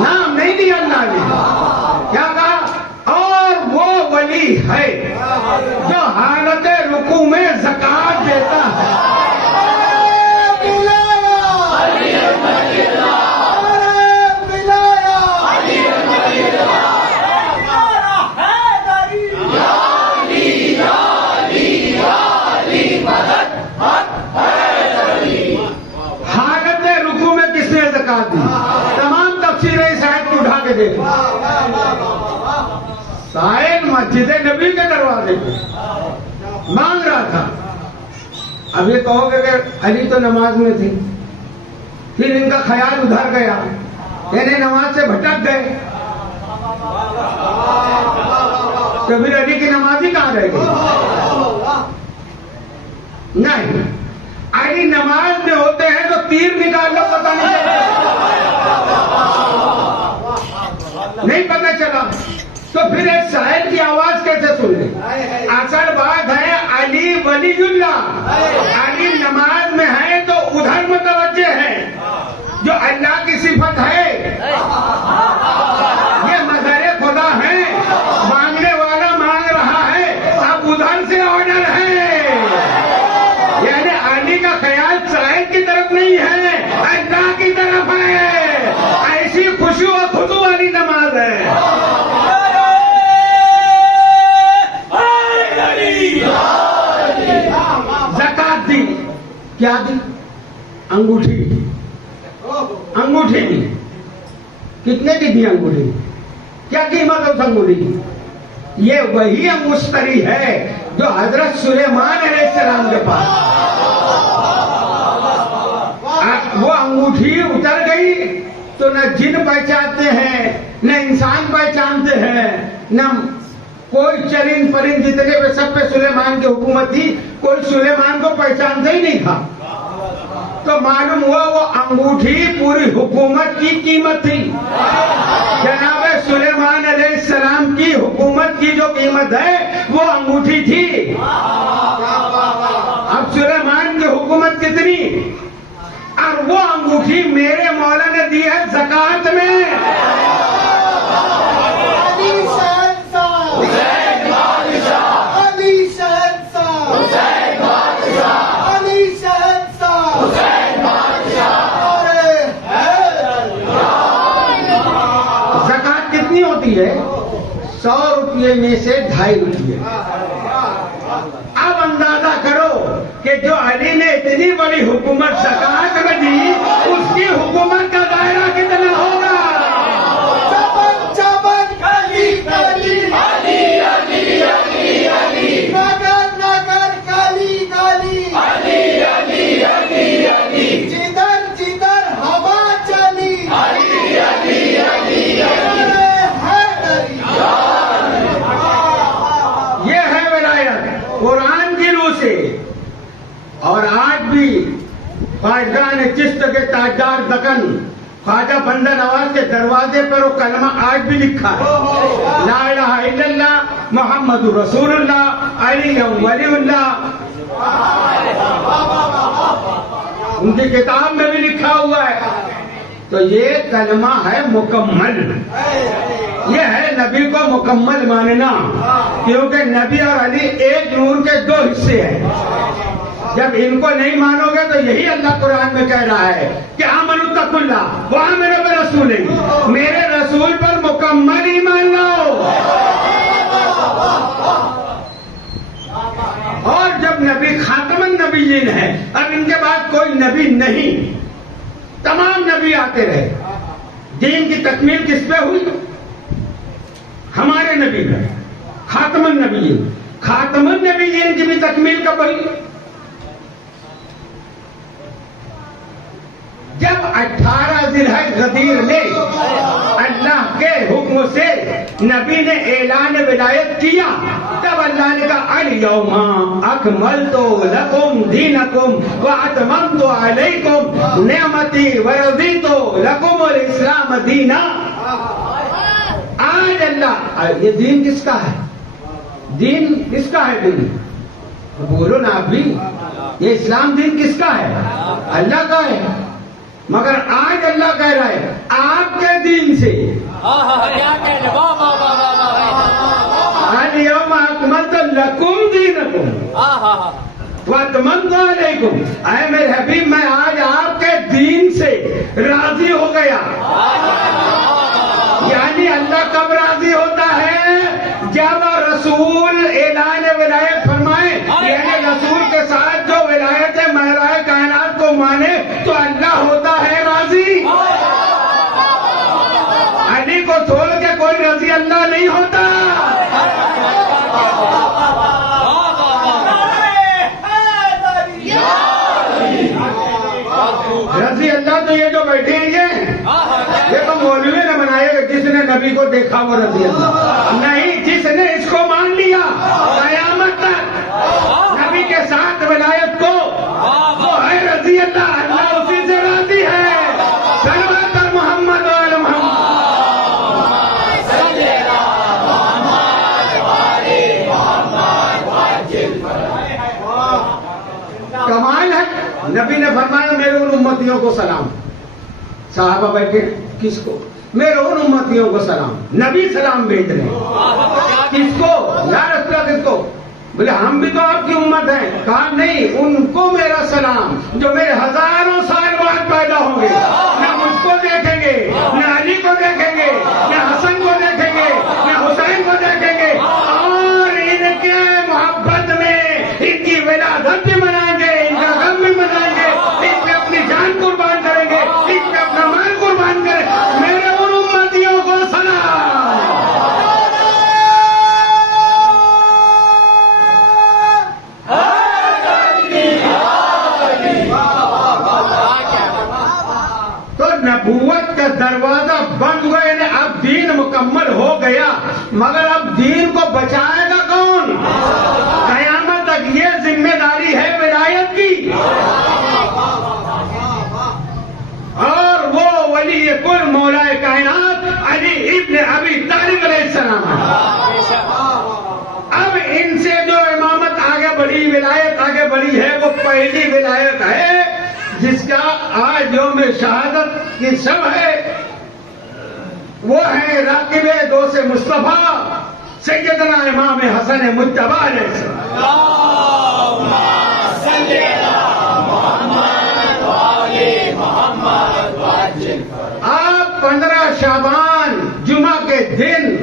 نام نہیں لیا اللہ نے، کیا کہا؟ اور وہ ولی ہے جو حالت رکوع میں زکوٰۃ دیتا ہے۔ حالت رکوع میں کس نے زکوٰۃ دی؟ تمام تفسیریں اس آیت کو اٹھا کے دیکھیں۔ سائل مسجد نبی کے دروازے پہ مانگ رہا تھا۔ اب یہ کہو گے کہ علی تو نماز میں تھی، پھر ان کا خیال ادھر گیا، یعنی نماز سے بھٹک گئے، تو پھر علی کی نماز ہی کہاں رہ گئی؟ نہیں، علی نماز میں ہوتے ہیں تو تیر نکال لو، پتہ نہیں پتہ چلا، تو پھر ایک سائل کی آواز کیسے سن لیں؟ اصل بات ہے علی ولی اللہ، علی نماز میں ہے تو ادھر متوجہ ہے، جو اللہ کی صفت ہے، یہ مظہر خدا ہے، مانگنے والا مانگ رہا ہے، اب ادھر سے آرڈر ہے، یعنی علی کا خیال سائل کی طرف نہیں ہے، اللہ کی طرف ہے، ایسی خشوع و خضوع والی نماز ہے۔ زکات دی، کیا دی؟ انگوٹھی، انگوٹھی دی۔ کتنے کی دی انگوٹھی؟ کیا قیمت اس انگوٹھی کی؟ یہ وہی مشتری ہے جو حضرت سلیمان علیہ السلام کے پاس، وہ انگوٹھی اتر گئی تو نہ جن پہچانتے ہیں، نہ انسان پہچانتے ہیں، نہ کوئی چرند پرند، جتنے پہ سب پہ سلیمان کی حکومت تھی، کوئی سلیمان کو پہچانتا ہی نہیں تھا۔ تو معلوم ہوا وہ انگوٹھی پوری حکومت کی قیمت تھی، جناب سلیمان علیہ السلام کی حکومت کی جو قیمت ہے وہ انگوٹھی تھی۔ اب سلیمان کی حکومت کتنی، اور وہ انگوٹھی میرے مولا نے دی ہے زکوٰۃ میں۔ زکوٰۃ کتنی ہوتی ہے؟ 100 روپئے میں سے 2.5 روپئے۔ اب اندازہ کرو کہ جو علی نے اتنی بڑی حکومت زکوٰۃ میں دی، اس کی حکومت کا دائرہ کتنا ہوگا؟ قرآن کی روح سے، اور آج بھی خواجگان چشت کے تاجدار دکن خواجہ بندہ نواز کے دروازے پر وہ کلمہ آج بھی لکھا ہے، لا الہ الا اللہ محمد رسول اللہ علی ولی اللہ، ان کی کتاب میں بھی لکھا ہوا ہے۔ تو یہ کلمہ ہے مکمل، یہ ہے نبی کو مکمل ماننا، کیونکہ نبی اور علی ایک نور کے 2 حصے ہیں۔ جب ان کو نہیں مانو گے تو یہی اللہ قرآن میں کہہ رہا ہے کہ آمنوا اتقوا اللہ وآمنوا برسولہ، میرے رسول پر مکمل ایمان لاؤ۔ اور جب نبی خاتم النبیین ہے، اب ان کے بعد کوئی نبی نہیں، تمام نبی آتے رہے، دین کی تکمیل کس پہ ہوئی؟ ہمارے نبی کا خاتم النبیین، خاتم النبیین کی بھی تکمیل کب ہوئی؟ جب 18 ذی الحجہ غدیر میں اللہ کے حکم سے نبی نے اعلان ولایت کیا، تب اللہ نے کہا الیوم اکملت لکم دینکم واتممت علیکم نعمتی ورضیت لکم الاسلام دینا۔ آج اللہ، یہ دین کس کا ہے؟ دین کس کا ہے؟ دین بولو نا آپ بھی، یہ اسلام دین کس کا ہے؟ اللہ کا ہے. مگر آج اللہ کہہ رہا ہے آپ کے دین سے اليوم اکملت لکم دینکم واتممت علیکم. اے میرے حبیب، میں آج آپ کے دین سے راضی ہو گیا. یعنی اللہ کب راضی ہوتا ہے؟ جب رسول اعلان ولایت فرمائے، یعنی رسول کے ساتھ جو ولایت مہرائے کائنات کو مانے تو اللہ ہوتا ہے راضی. علی کو چھوڑ کے کوئی رضی اللہ نہیں ہوتا. رضی اللہ تو یہ جو بیٹھے ہیں یہ تو مولوی نے بنائے، جس نے نبی کو دیکھا وہ رضی اللہ نہیں. جس نے اس کو مان لیا قیامت تک نبی کے ساتھ ولایت کو، وہ ہے رضی اللہ. اللہ اسی سے راضی ہے. صلوات پر محمد و آل محمد. کمال ہے. نبی نے فرمایا میرے ان امتیوں کو سلام. صحابہ بیٹھے، کس کو؟ میرے ان امتیوں کو سلام. نبی سلام بھیج رہے ہیں. کس کو؟ یا رسول اللہ کس کو؟ بولے ہم بھی تو آپ کی امت ہیں. کہا نہیں، ان کو میرا سلام جو میرے ہزاروں سال بعد پیدا ہوں گے. نہ مجھ کو دیکھیں گے، نہ علی کو دیکھیں گے، نہ حسن کو دیکھیں گے، نہ حسین کو دیکھیں گے، اور ان کے محبت میں ان کی ولادت بھی منائیں گے، ان کا غم بھی منائیں گے، ان پہ اپنی جان قربان کریں گے، ان پہ اپنا مال قربان کریں. میرے ان امتیوں کو سلام. تو نبوت کا دروازہ بند ہوا، یعنی اب دین مکمل ہو گیا. مگر اب دین کو بچائے گا کون؟ قیامت تک یہ ذمہ داری ہے ولایت کی. اور وہ ولی کل مولا کائنات علی ابن ابی طالب علیہ السلام ہے. اب ان سے جو امامت آگے بڑھی، ولایت آگے بڑھی ہے، وہ پہلی ولایت ہے جس کا آج یوم شہادت کی شب ہے. وہ ہے راکب دوست مصطفیٰ سیدنا امام حسن مجتبی علیہ السلام. آپ 15 شعبان جمعہ کے دن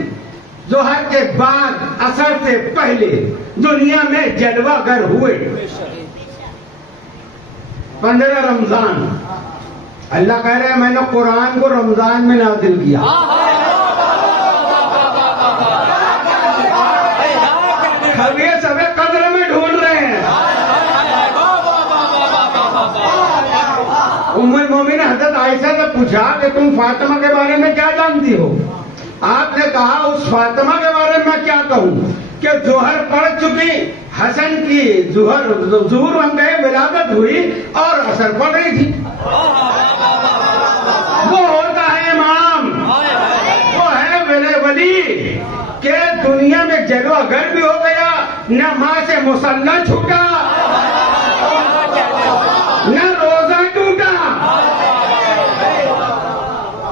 ظہر کے بعد عصر سے پہلے دنیا میں جلوہ گر ہوئے. 15 رمضان. اللہ کہہ رہے ہیں میں نے قرآن کو رمضان میں نازل کیا. اب یہ سب قدر میں ڈھونڈ رہے ہیں. ام المومنین حضرت عائشہ سے پوچھا کہ تم فاطمہ کے بارے میں کیا جانتی ہو؟ آپ نے کہا اس فاطمہ کے بارے میں کیا کہوں کہ ظہر پڑ چکی، حسن کی ظہور ہم گئے، ولادت ہوئی اور اثر پڑ رہی تھی. وہ ہوتا ہے امام، وہ ہے ولی کہ دنیا میں جلوہ گر بھی ہو گیا، نہ ماں سے مسلح چھوٹا، نہ روزہ ٹوٹا.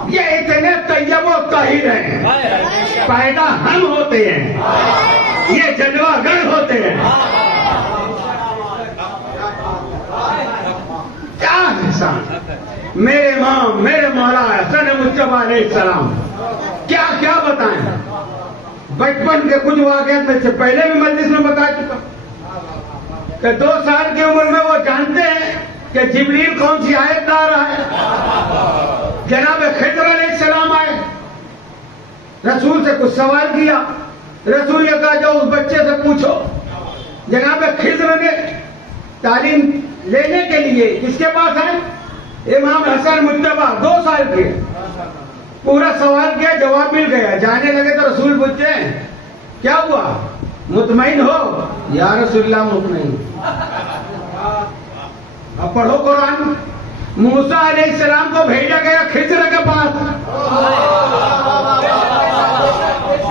یہ اتنے طیب و طاہر ہیں، پیدا ہم ہوتے ہیں، یہ جلوہ گر ہوتے ہیں. کیا احسان. میرے امام میرے مولا حسن مجتبی علیہ السلام کیا کیا بتائیں. بچپن کے کچھ واقعات میں سے پہلے بھی مجلس میں بتا چکا کہ 2 سال کی عمر میں وہ جانتے ہیں کہ جبریل کون سی آیت لا رہا ہے. جناب خضر علیہ السلام آئے، رسول سے کچھ سوال کیا، رسول نے کہا جو اس بچے سے پوچھو. جناب خضر نے تعلیم لینے کے لیے کس کے پاس آئے؟ امام حسن مجتبی 2 سال کے. پورا سوال کیا، جواب مل گیا. جانے لگے تو رسول پوچھتے ہیں کیا ہوا، مطمئن ہو؟ یا رسول اللہ مطمئن. اب پڑھو قرآن. موسیٰ علیہ السلام کو بھیجا گیا خضر کے پاس.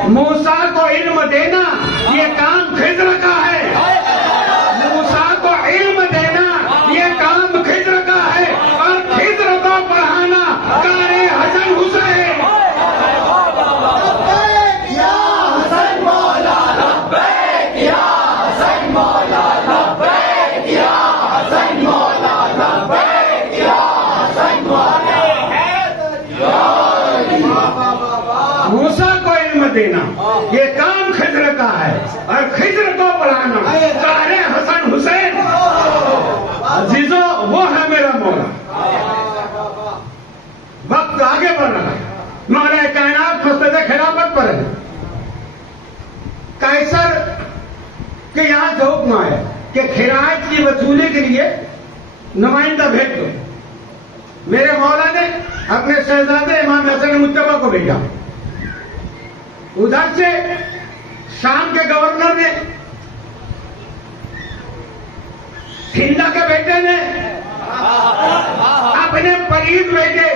موسیٰ کو علم دینا یہ کام خضر کا ہے. موسیٰ کو علم دینا یہ کام خضر کا ہے اور خضر کو پڑھانا کار حسن حسین. موسیٰ کو علم دینا یہ کام خضر کا ہے اور خضر کو پڑھانا کار حسن حسین. عزیزو وہ ہے میرا مولا. وقت آگے بڑھ رہا ہے. مولا کائنات مسند خلافت پر ہے. قیصر کے یہاں سے حکم آیا کہ خراج کی وصولی کے لیے نمائندہ بھیج دو. میرے مولا نے اپنے شہزادے امام حسن مجتبیٰ کو بھیجا. ادھر سے شام کے گورنر نے ہندا کے بیٹے نے اپنے پریب بیٹے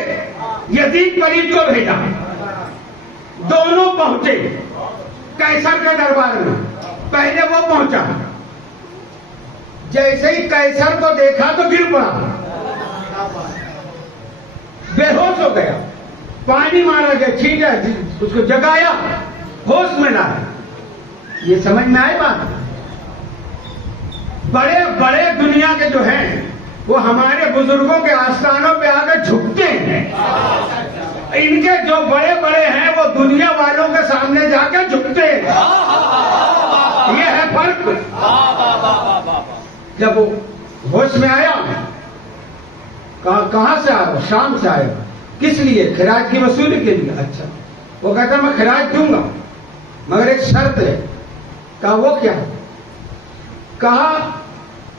یزید پریب کو بھیجا. دونوں پہنچے قیصر کے دربار میں. پہلے وہ پہنچا. جیسے ہی قیصر کو دیکھا تو گر پڑا, بے ہوش ہو گیا. پانی مارا گیا, ٹھیک ہے, اس کو جگایا, ہوش میں لایا. یہ سمجھ میں آئے بات. بڑے بڑے دنیا کے جو ہیں وہ ہمارے بزرگوں کے آستانوں پہ آ کر جھکتے ہیں. ان کے جو بڑے بڑے ہیں وہ دنیا والوں کے سامنے جا کے جھکتے ہیں. یہ ہے فرق. جب وہ ہوش میں آیا, کہاں سے آیا؟ شام سے آیا. کس لیے؟ خراج کی وصولی کے لیے. اچھا. وہ کہتا میں خراج دوں گا مگر ایک شرط ہے. کہا وہ کیا؟ کہا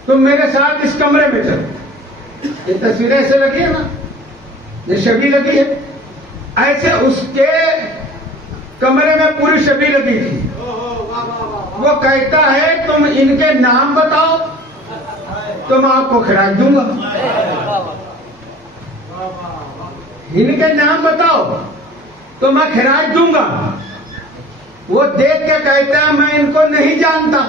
تم میرے ساتھ اس کمرے میں چلو. یہ تصویریں ایسے لگی ہے نا, یہ شبی لگی ہے, ایسے اس کے کمرے میں پوری شبی لگی تھی. وہ کہتا ہے تم ان کے نام بتاؤ تو میں آپ کو خراج دوں گا. ان کے نام بتاؤ تو میں خراج دوں گا. وہ دیکھ کے کہتا ہے میں ان کو نہیں جانتا,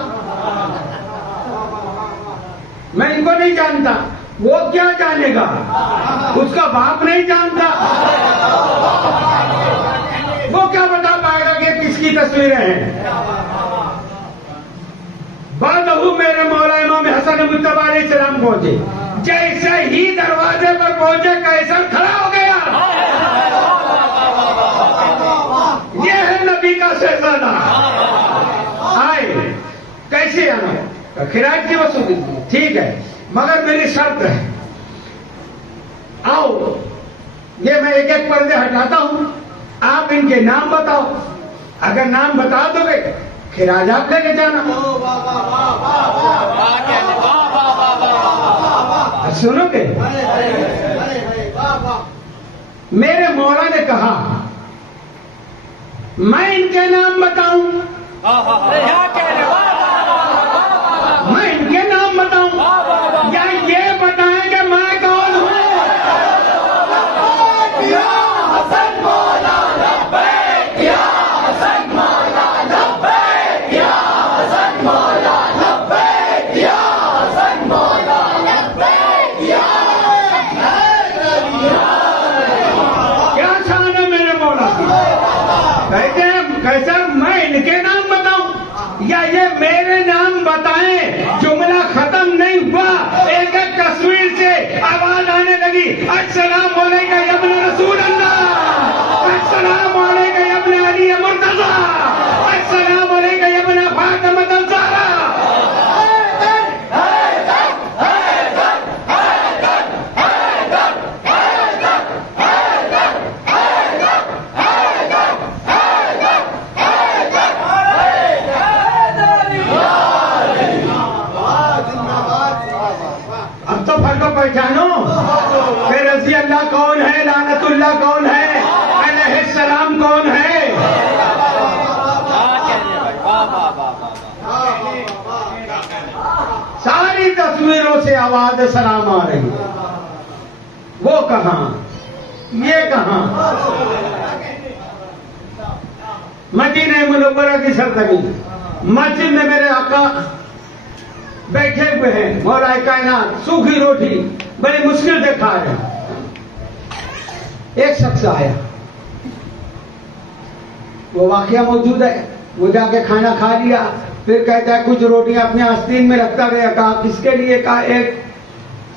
میں ان کو نہیں جانتا. وہ کیا جانے گا؟ اس کا باپ نہیں جانتا. وہ کیا بتا پائے گا کہ کس کی تصویریں ہیں؟ بعدہو میرے مولا امام حسن مجتبیٰ علیہ السلام پہنچے. جیسے ہی دروازے پر پہنچے قیصر کھڑا ہو گیا. یہ ہے نبی کا شہزادہ. آئے. کیسے آنا؟ خراج کی وصولی. ٹھیک ہے مگر میری شرط ہے. آؤ, یہ میں ایک ایک پردے ہٹاتا ہوں, آپ ان کے نام بتاؤ. اگر نام بتا دو گے خراج آپ لے کے جانا. سنو گے؟ میرے مولا نے کہا میں ان کے نام بتاؤں, میں ان کے نام بتاؤں یا یہ بتائیں کہ میں کون ہوں؟ کیسا میں ان کے نام بتاؤں یا یہ میرے نام بتائیں؟ جملہ ختم نہیں ہوا, ایک ایک تصویر سے آواز آنے لگی. السلام علیکم یا ابن رسول اللہ, السلام علیکم یا ابن علی مرتضی, السلام علیکم یا ابن فاطمہ الزہرا. پہچانو کہ رضی اللہ کون ہے, لعنت اللہ کون ہے, علیہ السلام کون ہے. ساری تصویروں سے آواز سلام آ رہی. وہ کہاں, یہ کہاں, مدینہ منورہ کی سرزمین، مسجد میں میرے آقا بیٹھے ہوئے ہیں، مولا کائنات سوکھی روٹی بڑی مشکل سے کھا رہے ہیں. ایک شخص آیا، وہ واقعہ موجود ہے، وہ جا کے کھانا کھا لیا، پھر کہتا ہے کچھ روٹیاں اپنے آستین میں رکھتا گیا. کہا کس کے لیے؟ کہا ایک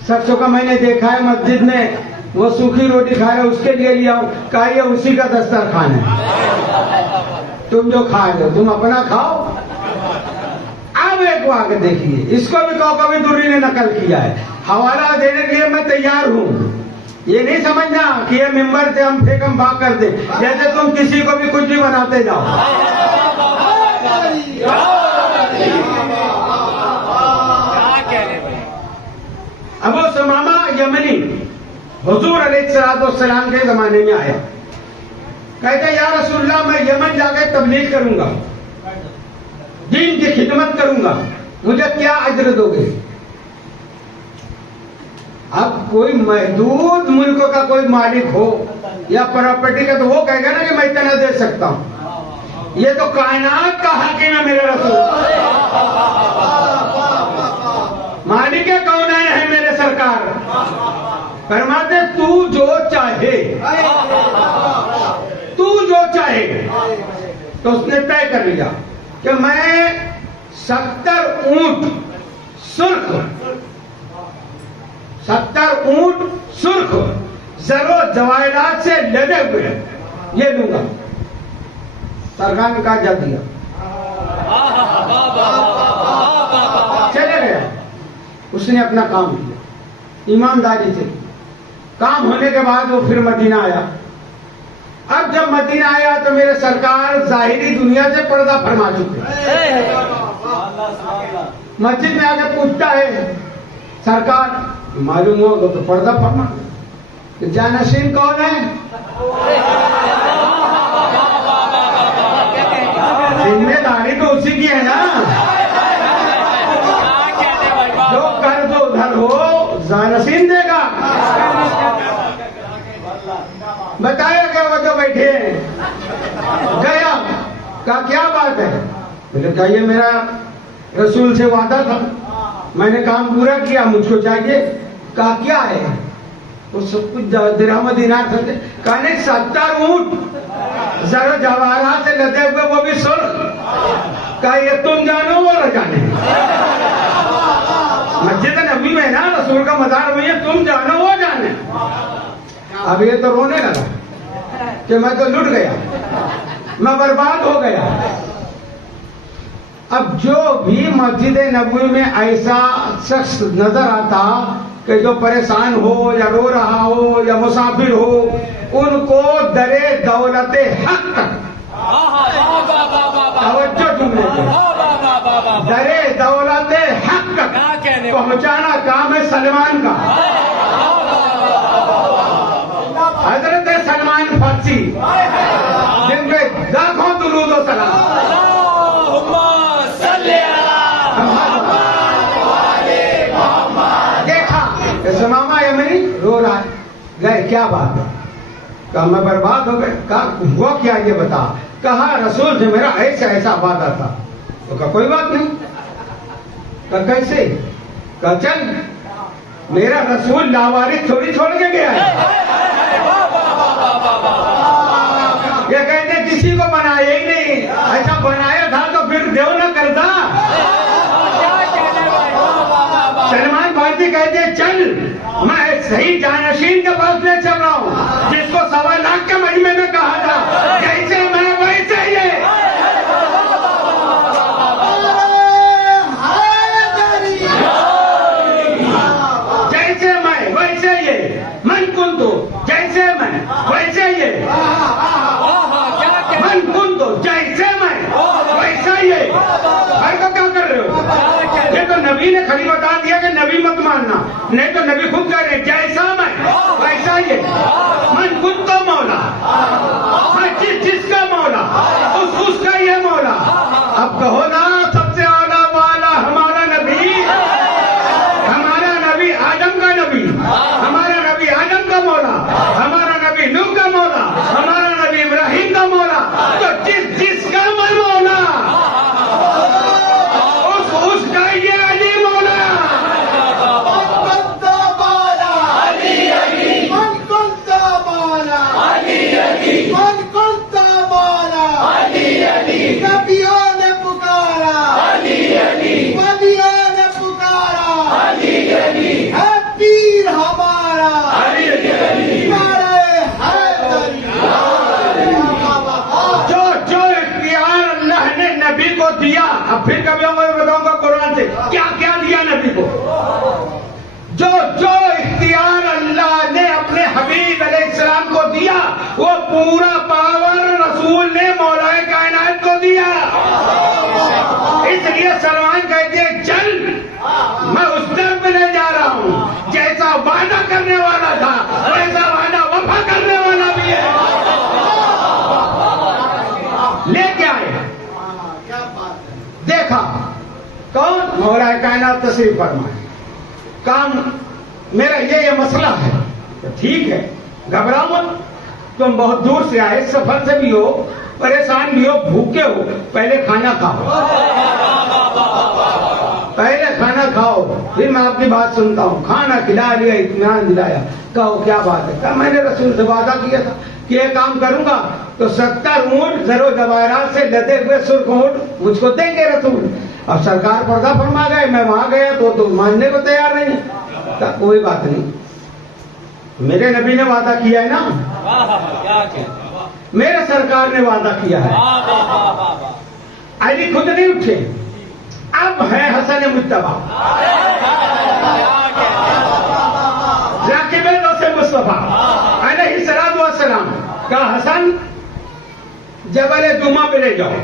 شخص کو میں نے دیکھا ہے مسجد میں وہ سوکھی روٹی کھا رہا ہے، اس کے لیے لیا ہوں. کہا یہ اسی کا دسترخوان ہے، تم جو کھا رہے ہو تم اپنا کھاؤ. اب ایک واقعہ دیکھیے، اس کو بھی کوکبی دوری نے نقل کیا ہے، حوالہ دینے کے لیے میں تیار ہوں. یہ نہیں سمجھنا کہ یہ ممبر سے ہم پھیکم بھاگ کر دیں، جیسے تم کسی کو بھی کچھ بھی بناتے جاؤ. ابو ثمامہ یمنی حضور علیہ السلام کے زمانے میں آیا، کہتے یا رسول اللہ میں یمن جا کے تبلیغ کروں گا، دین کی خدمت کروں گا، مجھے کیا اجر دو گے؟ اب کوئی محدود ملک کا کوئی مالک ہو یا پراپرٹی کا تو وہ کہے گا نا کہ میں اتنا دے سکتا ہوں. یہ تو کائنات کا حاکم ہے میرے رسول، مالک کونین ہے میرے سرکار. فرماتے تو جو چاہے، تو جو چاہے. تو اس نے طے کر لیا کہ میں 70 اونٹ سرخ، 70 اونٹ سرخ زر و جواہرات سے لدے ہوئے یہ لوں گا. سرکار نے کہا جا دیا، چلے گیا. اس نے اپنا کام کیا ایمانداری سے. کام ہونے کے بعد وہ پھر مدینہ آیا. اب جب مدینہ آیا تو میرے سرکار ظاہری دنیا سے پردہ فرما چکے. مسجد میں آ کے پوچھتا ہے سرکار معلوم ہو تو پردہ فرما، جانشین کون ہے؟ ذمہ داری تو اسی کی ہے نا، جو قرض ادھر ہو جانشین دے گا. بتایا کہ وہ جو بیٹھے گیا، کہا کیا بات ہے؟ میں نے کہا یہ میرا رسول سے وعدہ تھا، میں نے کام پورا کیا، مجھ کو چاہیے. کہا کیا ہے؟ وہ سب کچھ درہم و دینار تھے. کہا نہیں 70 اونٹ زر و جواہرات سے لدے ہوئے وہ بھی سرخ. کہا یہ تم جانو وہ نہ جانے. مسجد نبی میں نا رسول کا مزار ہوئی ہے، تم جانو وہ جانے. اب یہ تو رونے لگا کہ میں تو لٹ گیا، میں برباد ہو گیا. اب جو بھی مسجد نبوی میں ایسا شخص نظر آتا کہ جو پریشان ہو یا رو رہا ہو یا مسافر ہو، ان کو درے دولت حق تک، توجہ جملے پہ، درے دولت حق تک پہنچانا کام ہے سلمان کا. حضرت سلمان فارسی جن پہ لاکھوں درود و سلام. ثمامہ یمنی رو رہا ہے. گئے کیا بات ہے؟ کہا میں برباد ہو گئے. کہا ہوا کیا یہ بتا. کہا رسول سے میرا ایسا ایسا وعدہ تھا. تو کہا کوئی بات نہیں. کہا کیسے؟ کہا چل میرا رسول لاوارث تھوڑی چھوڑ کے گیا ہے. یہ کہتے کسی کو بنایا ہی نہیں، ایسا بنایا تھا تو پھر دیو نہ کرتا. سلمان فارسی کہتے چل میں صحیح جانشین کے پاس لے چل رہا ہوں جس کو 1.25 لاکھ کے مجمع میں کہا تھا جیسے میں ویسے یہ. جیسے میں ویسے یہ، من کنتو جیسے میں ویسے یہ، من کنتو جیسے میں ویسا یہ. ہر کو کیا کر رہے ہو؟ یہ تو نبی نے خالی بتا دیا کہ نبی مت ماننا، نہیں تو نبی خود کہہ رہے جیسا میں ویسا یہ. من خود تو مولا، میں جس کا مولا اس کا یہ مولا. اب کہو نا سب سے اعلیٰ والا ہمارا نبی، ہمارا نبی آدم کا نبی، ہمارا نبی آدم کا مولا، ہمارا نبی نوح کا مولا، ہمارا نبی ابراہیم کا مولا. تو جس دیا. اب پھر کبھی میں بتاؤں گا قرآن سے کیا کیا دیا نبی کو. جو جو اختیار اللہ نے اپنے حبیب علیہ السلام کو دیا وہ پورا پاور رسول نے مولا کائنات کو دیا. اس لیے سلمان کہتے ہیں چل میں اس در پہ لے جا رہا ہوں جیسا وعدہ کرنے والا تھا ویسا وعدہ وفا کرنے والا بھی ہے. لے کے آئے. دیکھا کون؟ مولا کائنات تشریف فرمائے. کام میرا یہ مسئلہ ہے. ٹھیک ہے گھبراؤ مت. تم بہت دور سے آئے, سفر سے بھی ہو, پریشان بھی ہو, بھوکے ہو, پہلے کھانا کھاؤ. پہلے کھانا کھاؤ پھر میں آپ کی بات سنتا ہوں. کھانا کھلا لیا, اطمینان دلایا. کہو کیا بات ہے؟ کہا میں نے رسول سے وعدہ کیا تھا کہ یہ کام کروں گا تو 70 اونٹ زر و جواہرات سے لدے ہوئے سرخ اونٹ مجھ کو دیں گے رسول. اب سرکار پردہ فرما گئے, میں وہاں گیا تو ماننے کو تیار نہیں. کوئی بات نہیں, میرے نبی نے وعدہ کیا ہے نا, میرے سرکار نے وعدہ کیا ہے. علی خود نہیں اٹھے, اب ہے حسن مجتبی راکب سے مصطفیٰ علیہ الصلوۃ والسلام کا حسن جبل دمہ پہ لے جاؤ.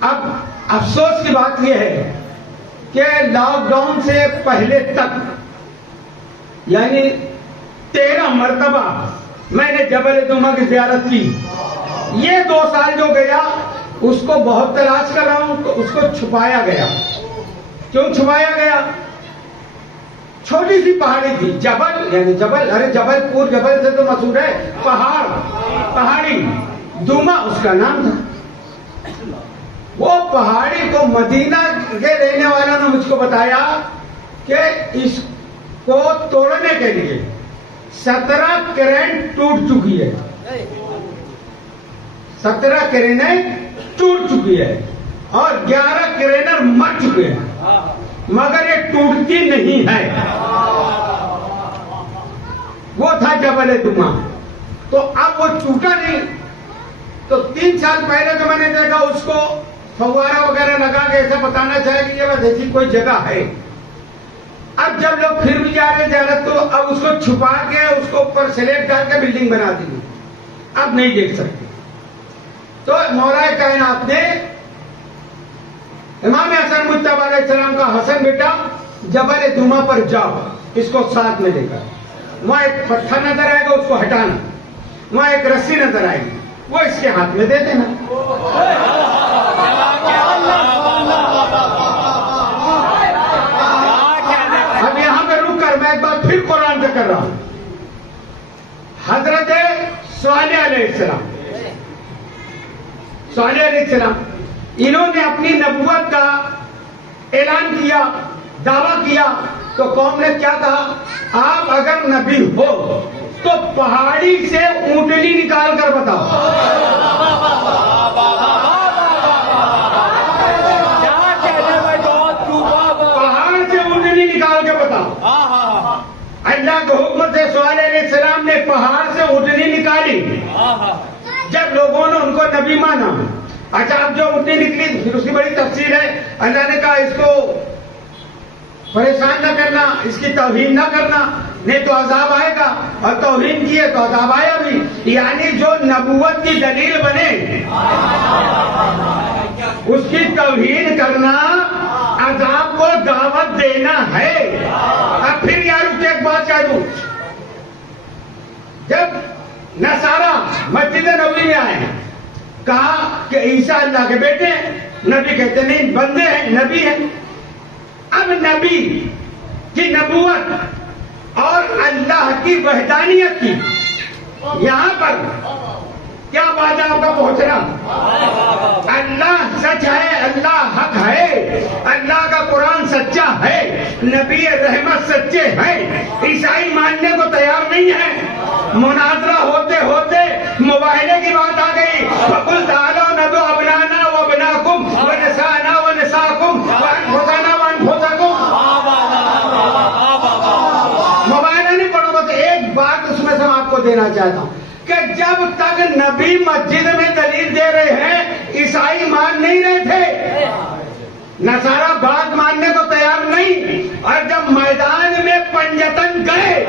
اب افسوس کی بات یہ ہے کہ لاک ڈاؤن سے پہلے تک یعنی 13 مرتبہ میں نے جبل دمہ کی زیارت کی. یہ 2 سال جو گیا اس کو بہت تلاش کر رہا ہوں تو اس کو چھپایا گیا. کیوں چھپایا گیا؟ چھوٹی سی پہاڑی تھی, جبل یعنی جبل, ارے جبل پور جبل سے تو مشہور ہے, پہاڑ پہاڑی. دمہ اس کا نام تھا. وہ پہاڑی کو مدینہ کے رہنے والوں نے مجھ کو بتایا کہ اس کو توڑنے کے لیے 17 کرین ٹوٹ چکی ہے. 17 کرینیں ٹوٹ چکی ہے اور 11 کرینر مر چکے ہیں, مگر یہ ٹوٹتی نہیں ہے. وہ تھا جبل دمہ. تو اب وہ ٹوٹا نہیں. تو 3 سال پہلے تو میں نے دیکھا اس کو فوارہ وغیرہ لگا کے ایسا بتانا چاہے کہ یہ بس ایسی کوئی جگہ ہے. اب جب لوگ پھر بھی جا رہے زیارت تو اب اس کو چھپا کے اس کو اوپر سلیب ڈال کے بلڈنگ بنا دی, اب نہیں دیکھ سکتے. تو مولا کائنات نے امام حسن مجتبی علیہ السلام کا حسن بیٹا جبل دمہ پر جاؤ, اس کو ساتھ میں لے کر. وہاں ایک پتھر نظر آئے گا, اس کو ہٹانا. وہاں ایک رسی نظر آئے گی, وہ اس کے ہاتھ میں دے دینا. اب یہاں پہ رک کر میں ایک بار پھر قرآن سے کر رہا ہوں. حضرت صالح علیہ السلام, صالح علیہ السلام انہوں نے اپنی نبوت کا اعلان کیا, دعویٰ کیا. تو قوم نے کیا کہا؟ آپ اگر نبی ہو تو پہاڑی سے اونٹنی نکال کر بتاؤ. پہاڑ سے اونٹنی نکال کے بتاؤ. اللہ کے حکم سے صالح علیہ السلام نے پہاڑ سے اونٹنی نکالی. جب لوگوں نے ان کو نبی مانا, اچھا اب جو اونٹنی نکلی پھر اس کی بڑی تفصیل ہے. اللہ نے کہا اس کو پریشان نہ کرنا, اس کی توہین نہ کرنا, نہیں تو عذاب آئے گا, اور توہین کیے تو عذاب آیا بھی. یعنی جو نبوت کی دلیل بنے اس کی توہین کرنا عذاب کو دعوت دینا ہے. اب پھر یار ایک بات کہہ دوں, جب نصارہ مسجد نبوی میں آئے کہا کہ عیسیٰ اللہ کے بیٹے ہیں, نبی کہتے نہیں بندے ہیں, نبی ہیں. اب نبی کی نبوت اور اللہ کی وحدانیت کی یہاں پر کیا بات ہے آپ کا پہنچنا. اللہ سچ ہے, اللہ حق ہے, اللہ کا قرآن سچا ہے, نبی رحمت سچے ہیں. عیسائی ماننے کو تیار نہیں ہے. مناظرہ ہوتے ہوتے مباہلے کی بات آ گئی. فَقُلْ تَعَالَوْا نَدْعُ أَبْنَاءَنَا وَأَبْنَاءَكُمْ وَنِسَاءَنَا وَنِسَاءَكُمْ وَأَنفُسَنَا وَأَنفُسَكُمْ. مباہلہ نہیں پڑھو, بس ایک بات اس میں سے میں آپ کو دینا چاہتا ہوں کہ جب تک نبی مسجد میں دلیل دے رہے ہیں عیسائی مان نہیں رہے تھے. نصارہ بات ماننے کو تیار نہیں، اور جب میدان میں پنجتن گئے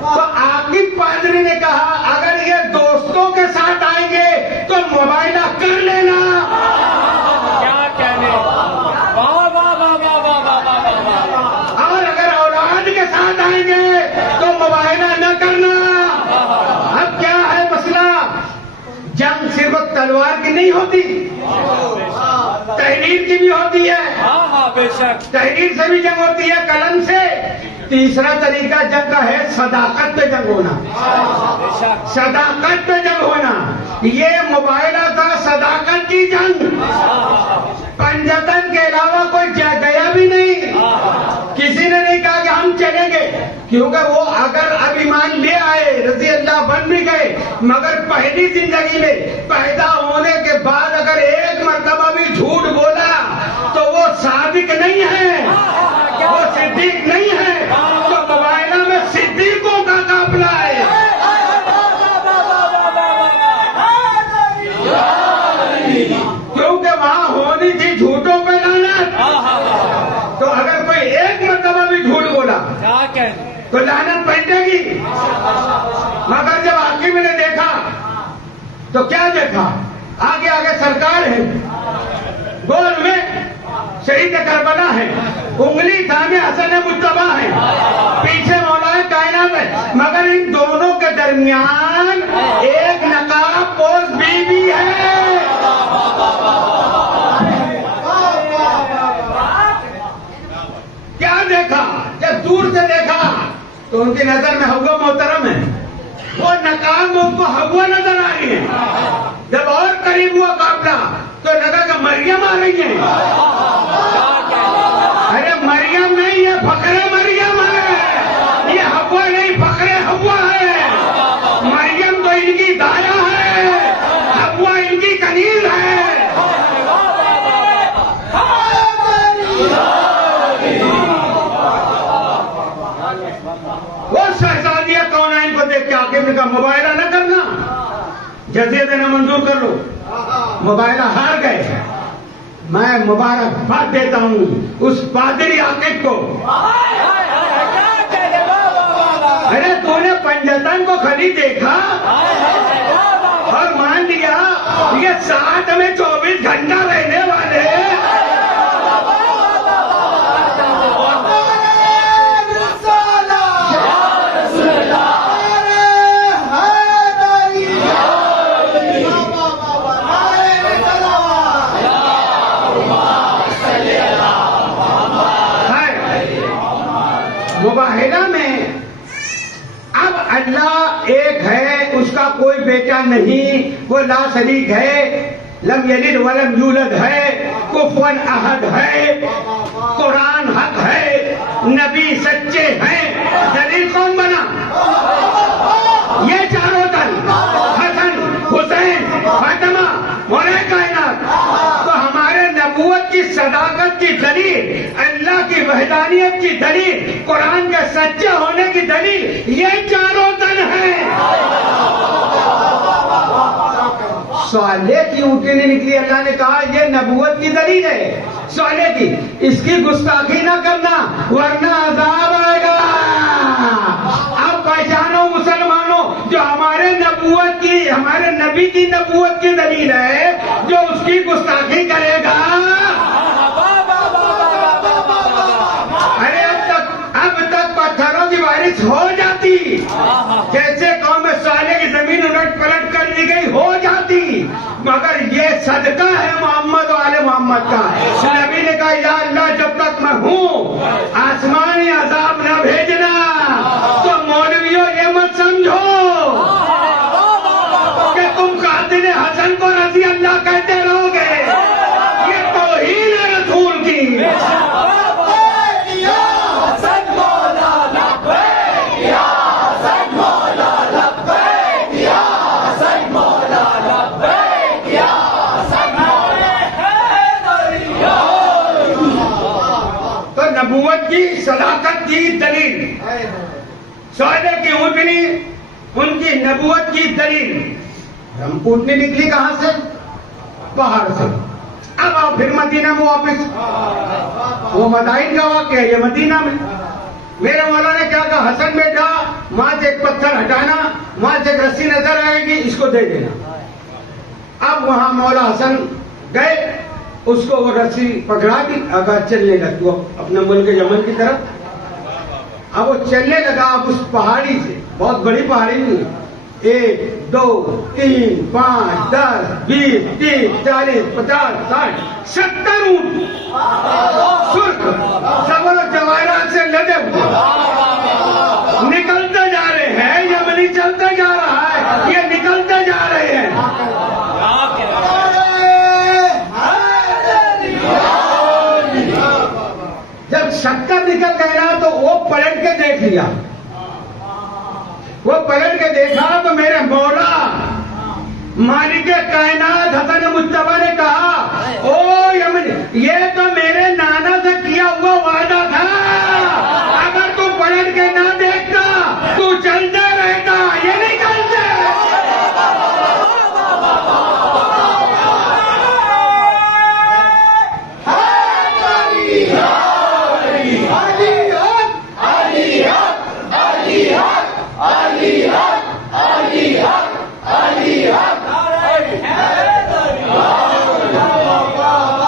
تو عاقب پادری نے کہا اگر یہ دوستوں کے ساتھ آئیں گے تو مباہلہ کر لینا، کیا کہنے، واہ واہ واہ واہ واہ واہ واہ، اور اگر اولاد کے ساتھ آئیں گے تو مباہلہ نہ کرنا۔ اب کیا ہے مسئلہ؟ جنگ صرف تلوار کی نہیں ہوتی، تحریر کی بھی ہوتی ہے، ہاں ہاں بے شک، تحریر سے بھی جنگ ہوتی ہے، قلم سے۔ تیسرا طریقہ جنگ کا ہے صداقت پہ جنگ ہونا، بے شک، صداقت پہ جنگ ہونا۔ یہ مباہلہ تھا صداقت کی جنگ، پنجتن کے علاوہ کوئی گیا بھی نہیں، کسی نے نہیں کہا کہ ہم چلیں گے، کیونکہ وہ اگر اب ایمان لے آئے رضی اللہ بن بھی گئے، مگر پہلی زندگی میں پیدا ہونے کے بعد اگر ایک مرتبہ بھی جھوٹ بولا تو وہ صادق نہیں ہے، وہ صدیق نہیں ہے، تو مباہلہ میں صدیقوں کا قافلہ ہے۔ کیونکہ وہاں ہونی تھی جھوٹوں پہ لعنت، تو اگر کوئی ایک مرتبہ بھی جھوٹ بولا کیا کہنے، تو لعنت پہنچے گی۔ مگر جب حاکم نے دیکھا تو کیا دیکھا؟ آگے آگے سرکار ہے، گول میں شہید کربلا ہے، انگلی تھامے حسن مجتبیٰ ہے، پیچھے مولا کائنات ہے، مگر ان دونوں کے درمیان ایک نقاب پوش بی بی ہے۔ کیا دیکھا؟ جب دور سے دیکھا تو ان کی نظر میں حوا محترم ہے، وہ نقاب میں ان کو حوا نظر آ رہی ہے۔ جب اور قریب ہوا قافلہ تو لگا کہ مریم آ رہی ہے۔ ارے مریم نہیں، یہ فخر مریم ہے، یہ حوا نہیں، فخر حوا ہے۔ مریم تو ان کی دایا ہے، حوا ان کی کنیز ہے۔ وہ شہزادیہ کونین کو دیکھ کے حاکم نے کہا مباہلہ نہ کرنا، جزیہ دینا منظور کر لو۔ مباہلہ ہار گئے۔ میں مبارکباد دیتا ہوں اس پادری عاقب کو۔ ارے تو نے پنجتن کو خالی دیکھا اور مان لیا یہ ساتھ میں 24 گھنٹہ رہنے والے۔ مباہلہ میں اب اللہ ایک ہے، اس کا کوئی بیٹا نہیں، وہ لا شریک ہے، لم یلد ولم یولد ہے، کفوا احد ہے، قرآن حق ہے، نبی سچے ہیں۔ دلیل کون بنا؟ یہ چاروں دل، حسن، حسین، فاطمہ، مولا کائنات۔ تو ہمارے نبوت کی صداقت کی دلیل، اللہ کی وحدانیت کی دلیل، قرآن کے سچے ہونے کی دلیل یہ چاروں دل ہیں۔ صالح کی اونٹنی نہیں نکلی، اللہ نے کہا یہ نبوت کی دلیل ہے صالح کی، اس کی گستاخی نہ کرنا ورنہ عذاب آئے گا۔ اب پہچانو مسلمانوں، جو ہمارے نبوت کی، ہمارے نبی کی نبوت کی دلیل ہے، جو اس کی گستاخی کرے گا، ارے اب تک پتھروں کی بارش ہو جاتی، جیسے قوم صالح کی زمین الٹ پلٹ کر دی گئی ہو جاتی، مگر یہ صدقہ ہے محمد و آل محمد کا۔ نبی نے کہا یا اللہ جب تک میں ہوں آسمانی عذاب نہ بھیجنا۔ تو مولویوں یہ مت سمجھو کہ تم قاتل حسن کو رضی اللہ کہتے رہو گے، یہ توہین ہے رسول کی۔ نبوت کی صداقت کی دلیل، صالح کی اونٹنی ان کی نبوت کی دلیل۔ ہم اونٹنی نکلی کہاں سے؟ پہاڑ سے. اب آپ پھر مدینہ میں واپس. وہ مدائن کا واقعہ ہے، یہ مدینہ میں. میرے مولا نے کیا کہا، حسن بیٹا وہاں سے ایک پتھر ہٹانا، وہاں سے ایک رسی نظر آئے گی، اس کو دے دینا. اب وہاں مولا حسن گئے، اس کو وہ رسی پکڑا دی، اگر چلنے لگ وہ اپنے ملک یمن کی طرف. اب وہ چلنے لگا. اب اس پہاڑی سے، بہت بڑی پہاڑی نہیں، 1 2 3 5 10 20 30 40 50 60 70 اونٹ سرخ زبر و جواہرات سے لدے ہوئے نکلتے جا رہے ہیں. یمنی چلتے جا رہا ہے، یہ نکلتے جا رہے ہیں. جب 70 نکل گئے نا تو وہ پلٹ کے دیکھ لیا. وہ پلٹ کے دیکھا تو میرے مولا مالک کائنات حسن مجتبیٰ نے کہا، او یمن، یہ تو میرے نانا سے کیا ہوا وعدہ تھا. اگر تو پلٹ کے نہ دیکھتا تو چلتے رہتا، یہ نہیں چلتے.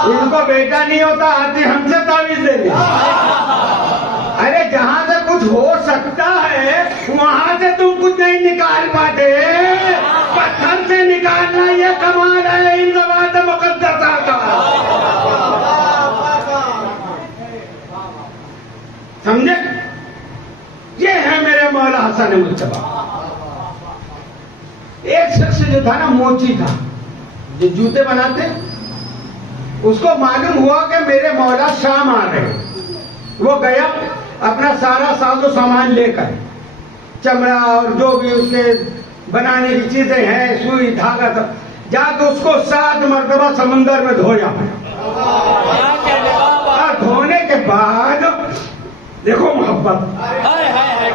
ان کو بیٹا نہیں ہوتا، آتے ہم سے تعویذ لے لیں. ارے جہاں سے کچھ ہو سکتا ہے وہاں سے تم کچھ نہیں نکال پاتے. پتھر سے نکالنا یہ کمال ہے ان ذوات مقدسہ کا. سمجھے؟ یہ ہے میرے مولا حسن مجتبیٰ. ایک شخص جو تھا نا، موچی تھا، جو جوتے بناتے، اس کو معلوم ہوا کہ میرے مولا شام آ رہے ہیں. وہ گیا اپنا سارا ساز و سامان لے کر، چمڑا اور جو بھی اس کے بنانے کی چیزیں ہیں، سوئی دھاگا، سب جا کے اس کو 7 مرتبہ سمندر میں دھویا. اور دھونے کے بعد دیکھو محبت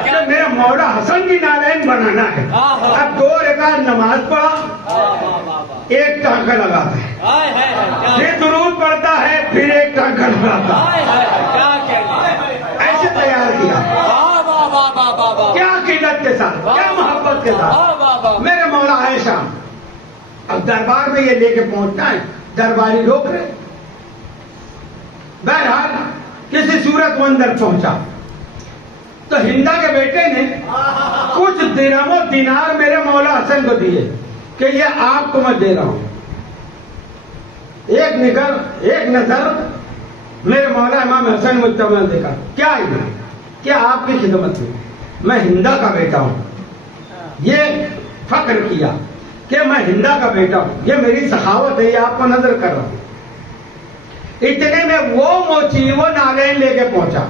کہ میرے مولا حسن کی نالین بنانا ہے. اب 2 رکعت نماز پڑھا، ایک ٹانکا لگاتا ہے، پھر درود پڑھتا ہے، پھر ایک ٹانکا لگاتا ہے. ایسے تیار کیا. کیا عقیدت کے ساتھ، کیا محبت کے ساتھ. میرے مولا آئے شام. اب دربار میں یہ لے کے پہنچنا ہے، درباری روک رہے. بہرحال کسی صورت وہ اندر پہنچا تو ہندا کے بیٹے نے کچھ درہم و دینار میرے مولا حسن کو دیے کہ یہ آپ کو میں دے رہا ہوں. ایک نظر میرے مولا امام حسن مجتبیٰ نے دیکھا. کیا آپ کی خدمت میں، میں ہندا کا بیٹا ہوں. یہ فخر کیا کہ میں ہندا کا بیٹا ہوں، یہ میری سخاوت ہے، یہ آپ کو نظر کر رہا ہوں. اتنے میں وہ موچی وہ نالین لے کے پہنچا.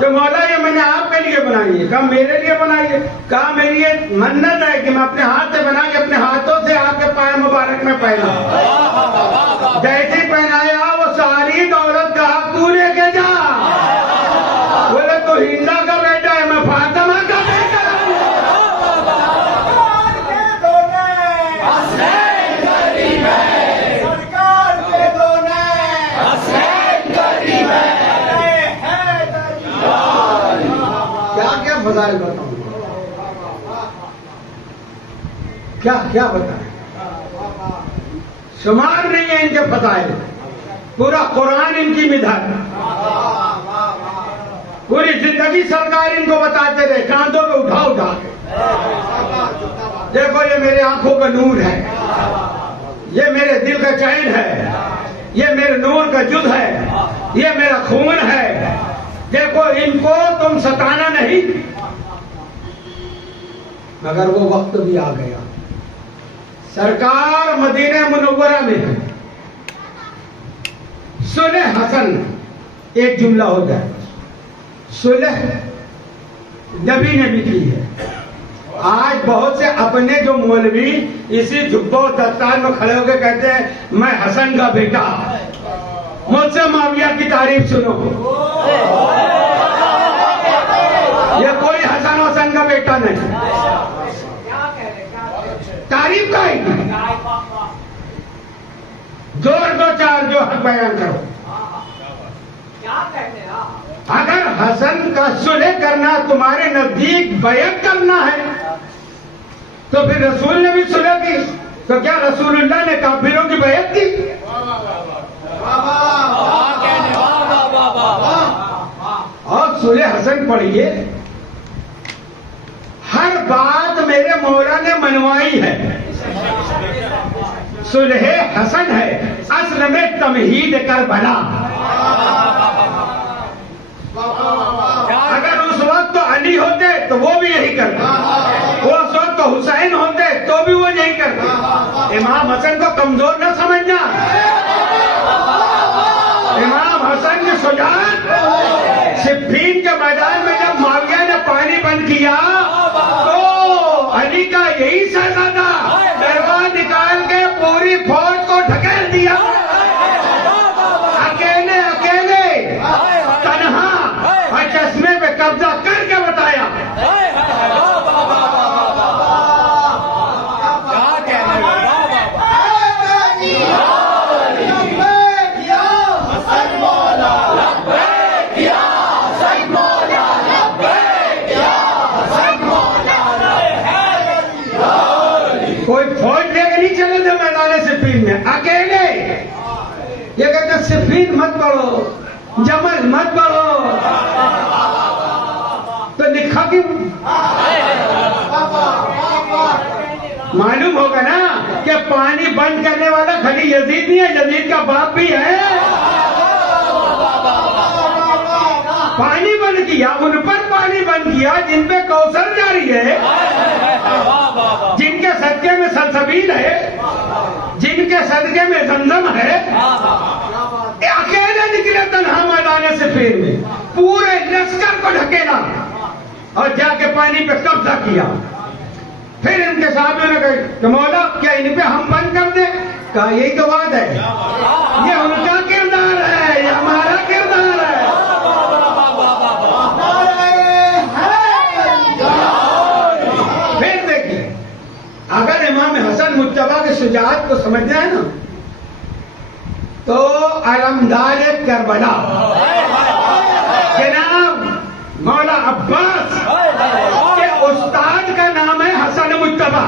تو مولا یہ میں نے آپ کے لیے بنائی ہے. کہا میرے لیے بنائی ہے. کہا میری یہ منت ہے کہ میں اپنے ہاتھ سے بنا کے اپنے ہاتھوں سے آپ کے پائے مبارک میں پہنا. جیسے پہنایا وہ ساری دولت کا حق تو لے کے جا. بولے تو ہندا کا بیٹا ہے، میں فاطمہ کا بیٹا ہوں. فضائل بتاؤں، کیا بتائیں، شمار نہیں ہے ان کے فضائل. پورا قرآن ان کی مدح، پوری زندگی سرکار ان کو بتاتے رہے، کاندھوں پہ اٹھا کے. دیکھو یہ میرے آنکھوں کا نور ہے، یہ میرے دل کا چین ہے، یہ میرے نور کا جز ہے، یہ میرا خون ہے. دیکھو ان کو تم ستانا نہیں. مگر وہ وقت بھی آ گیا. سرکار مدینہ منورہ میں ہے. صلح حسن ایک جملہ ہو جائے. صلح نبی نے بھی کی ہے. آج بہت سے اپنے جو مولوی اسی جھبوں دستار میں کھڑے ہو کے کہتے ہیں میں حسن کا بیٹا، مجھ سے معاویہ کی تعریف سنو. یہ کوئی حسن کا بیٹا نہیں. تعریف کا ہی زور دو چار جو حق بیان کرو. اگر حسن کا صلح کرنا تمہارے نزدیک بیعت کرنا ہے تو پھر رسول نے بھی صلح کی، تو کیا رسول اللہ نے کافروں کی بیعت کی؟ اور صلح حسن پڑھیے، ہر بات میرے مولا نے منوائی ہے. صلح حسن ہے اصل میں تمہید کربلا. اگر اس وقت تو علی ہوتے تو وہ بھی یہی کرتے، وہ اس وقت تو حسین ہوتے تو بھی وہ یہی کرتے. امام حسن کو کمزور نہ سمجھنا. امام حسن کی شجاعت صفین کے میدان میں جب معاویہ نے پانی بند کیا تو علی کا یہی شہزادہ تلوار نکال کے پوری فوج کو ڈھکیل دیا. اکیلے تنہا اور چشمے پہ قبضہ کر کے بتایا. کوئی فوج لے کے نہیں چلے تھے میدان صفین میں، اکیلے. یہ کہتے صفین مت پڑھو، جمل مت پڑھو، تو لکھا کیوں؟ معلوم ہوگا نا کہ پانی بند کرنے والا خالی یزید نہیں ہے، یزید کا باپ بھی ہے. پانی بند کیا، ان پر پانی بند کیا جن پہ کوثر جاری ہے، جن کے صدقے میں سلسبیل ہے، جن کے صدقے میں زمزم ہے. اکیلے نکلے تنہا میدان صفین میں، پورے لشکر کو ڈھکیلا اور جا کے پانی پہ قبضہ کیا. پھر ان کے صحابیوں نے کہا کہ مولا کیا ان پہ ہم بند کر دیں؟ کہا یہی تو بات ہے، یہ ان کا کردار ہے، یہ ہمارا کردار ہے. پھر دیکھیے، اگر امام حسن مجتبیٰ کی شجاعت کو سمجھنا ہے نا تو علمدار کربلا جناب مولا عباس کے استاد کا نام ہے حسن مجتبیٰ.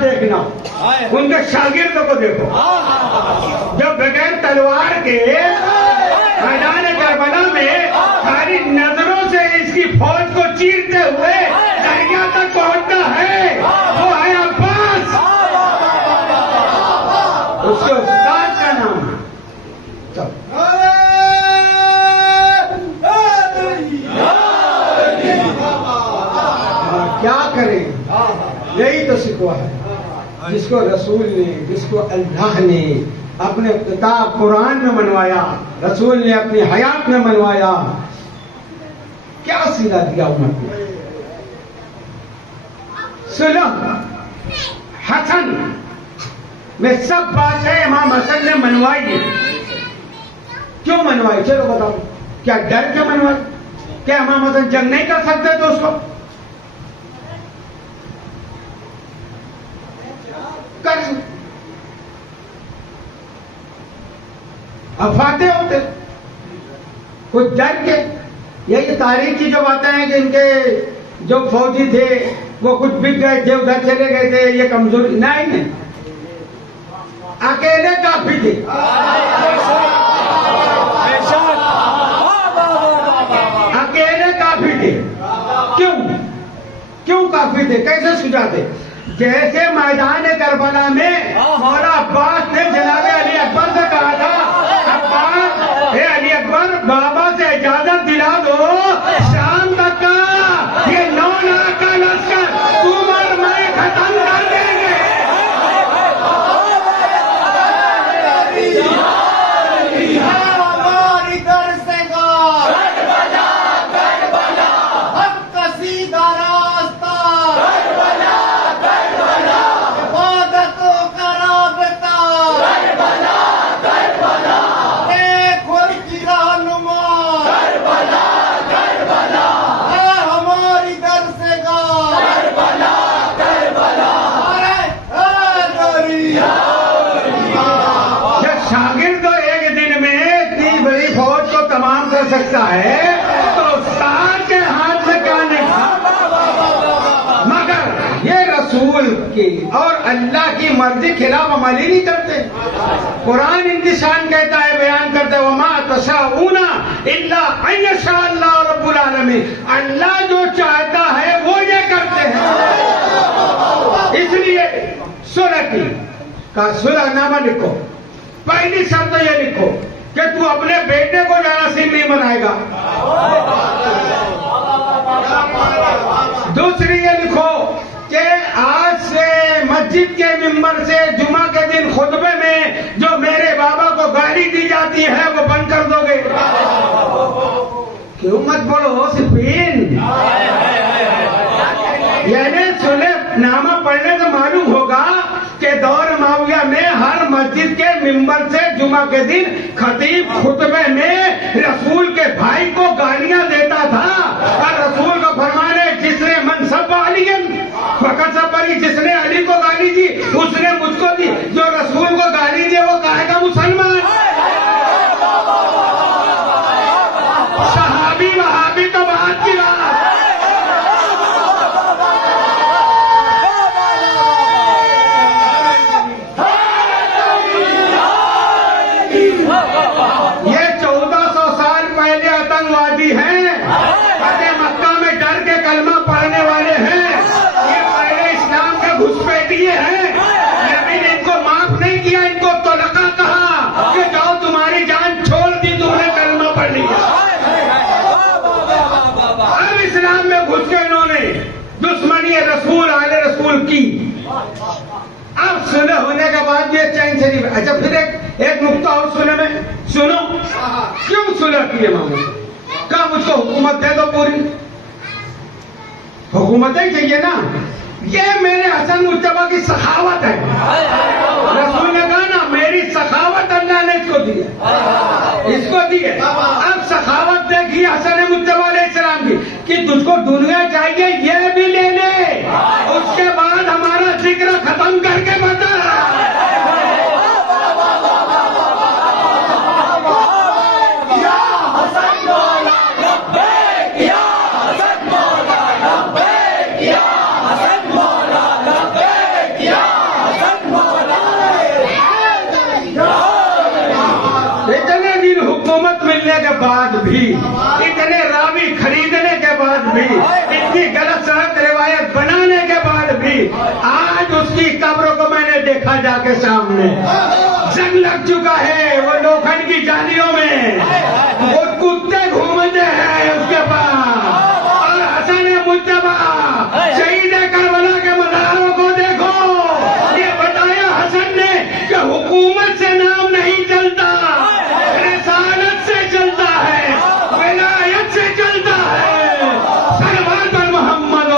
دیکھنا ان کے شاگردوں کو دیکھو، جب بغیر تلوار کے میدان کربلا میں ساری نظروں سے اس کی فوج کو چیرتے ہوئے دریا تک پہنچتا ہے، وہ ہے عباس. اس کے استاد کا نام ہے. کیا کریں، یہی تو شکوہ ہے جس کو رسول نے، جس کو اللہ نے اپنے کتاب قرآن میں منوایا، رسول نے اپنی حیات میں منوایا. کیا سلا دیا امت نے؟ صلح حسن میں سب باتیں امام حسن نے منوائی ہے. کیوں منوائی؟ چلو بتاؤ. کیا ڈر کے منوائی؟ کیا امام حسن جنگ نہیں کر سکتے تو اس کو کر اب فاتح ہوتے کچھ ڈر کے. یہی تاریخ کی جو باتیں ہیں کہ ان کے جو فوجی تھے وہ کچھ بک گئے تھے، ادھر چلے گئے تھے، یہ کمزوری نہیں، اکیلے کافی تھے. اکیلے کافی تھے. کیوں کافی تھے؟ کیسے سجا تھے؟ جیسے میدان کربلا میں مولا عباس نے جناب علی اکبر سے کہا تھا، عباس اے علی اکبر بابا سے اجازت دلا دو، شام تک کا یہ 9 لاکھ کا لشکر تم اور میں ختم کر دیں گے. ایسا ہے تو استاد کے ہاتھ میں کیا نہیں تھا؟ مگر یہ رسول کی اور اللہ کی مرضی خلاف عملی نہیں کرتے. قرآن انتشان کہتا ہے، بیان کرتا ہے، وَمَا تَشَاءُونَ إِلَّا أَن يَشَاءَ اللَّهُ رَبُّ الْعَالَمِينَ. اللہ جو چاہتا ہے وہ یہ کرتے ہیں. اس لیے صلح کی کا صلح نامہ لکھو. پہلی شرط یہ لکھو کہ تو اپنے بیٹے کو جراثیم نہیں بنائے گا. دوسری یہ لکھو کہ آج سے مسجد کے ممبر سے جمعہ کے دن خطبے میں جو میرے بابا کو گالی دی جاتی ہے وہ بند کر دو گے. کیوں مت بولو صفین؟ یعنی صلح نامہ پڑھنے سے معلوم ہوگا کہ دور معاویہ میں ہر مسجد کے ممبر سے جمعہ کے دن خطیب خطبے میں رسول کے بھائی کو گالیاں دیتا تھا. اور رسول کا فرمان ہے، جس نے منصب علی فقط سبری، جس نے علی کو گالی دی اس نے مجھ کو دی. جو رسول کو گالی دی وہ کہے گا مسلمان. صحابی وہابی تو بات کی بات. یہ 1400 سال پہلے آتنکوادی ہیں، فتح مکہ میں ڈر کے کلمہ پڑھنے والے ہیں. یہ پہلے اسلام کے گھسپیٹیے ہیں. نبی نے ان کو معاف نہیں کیا، ان کو طلقہ کہا کہ جاؤ تمہاری جان چھوڑ دی، تم نے کلمہ پڑھ لیا. اب اسلام میں گھس کے انہوں نے دشمنی رسول آل رسول کی. اب صلح ہونے کے بعد یہ چین سے نہیں. اچھا پھر ایک نقطہ اور صلح میں سنو. کیوں صلح کی ہے ماموں؟ کہا مجھ کو حکومت دے دو پوری. حکومت ہی چاہیے نا. یہ میرے حسن مجتبیٰ کی سخاوت ہے. رسول نے کہا نا میری سخاوت اللہ نے اس کو دی ہے، اس کو دی ہے. اب سخاوت دیکھی حسن مجتبیٰ علیہ السلام کی کہ تجھ کو دنیا چاہیے یہ بھی لے لے، اس کے بعد ہمارا ذکر ختم کر کے بتا. ملنے کے بعد بھی، اتنے راوی خریدنے کے بعد بھی، اتنی غلط سلط روایت بنانے کے بعد بھی، آج اس کی قبر کو میں نے دیکھا جا کے سامنے. جنگ لگ چکا ہے وہ لوکھنڈ کی جالیوں میں، وہ کتے گھومتے ہیں اس کے پاس. اور حسن مجتبیٰ شہید کربلا کے مزاروں کو دیکھو. یہ بتایا حسن نے کہ حکومت سے نام نہیں چلتا، رسالت سے چلتا ہے، ولایت سے چلتا ہے. صلوات پر محمد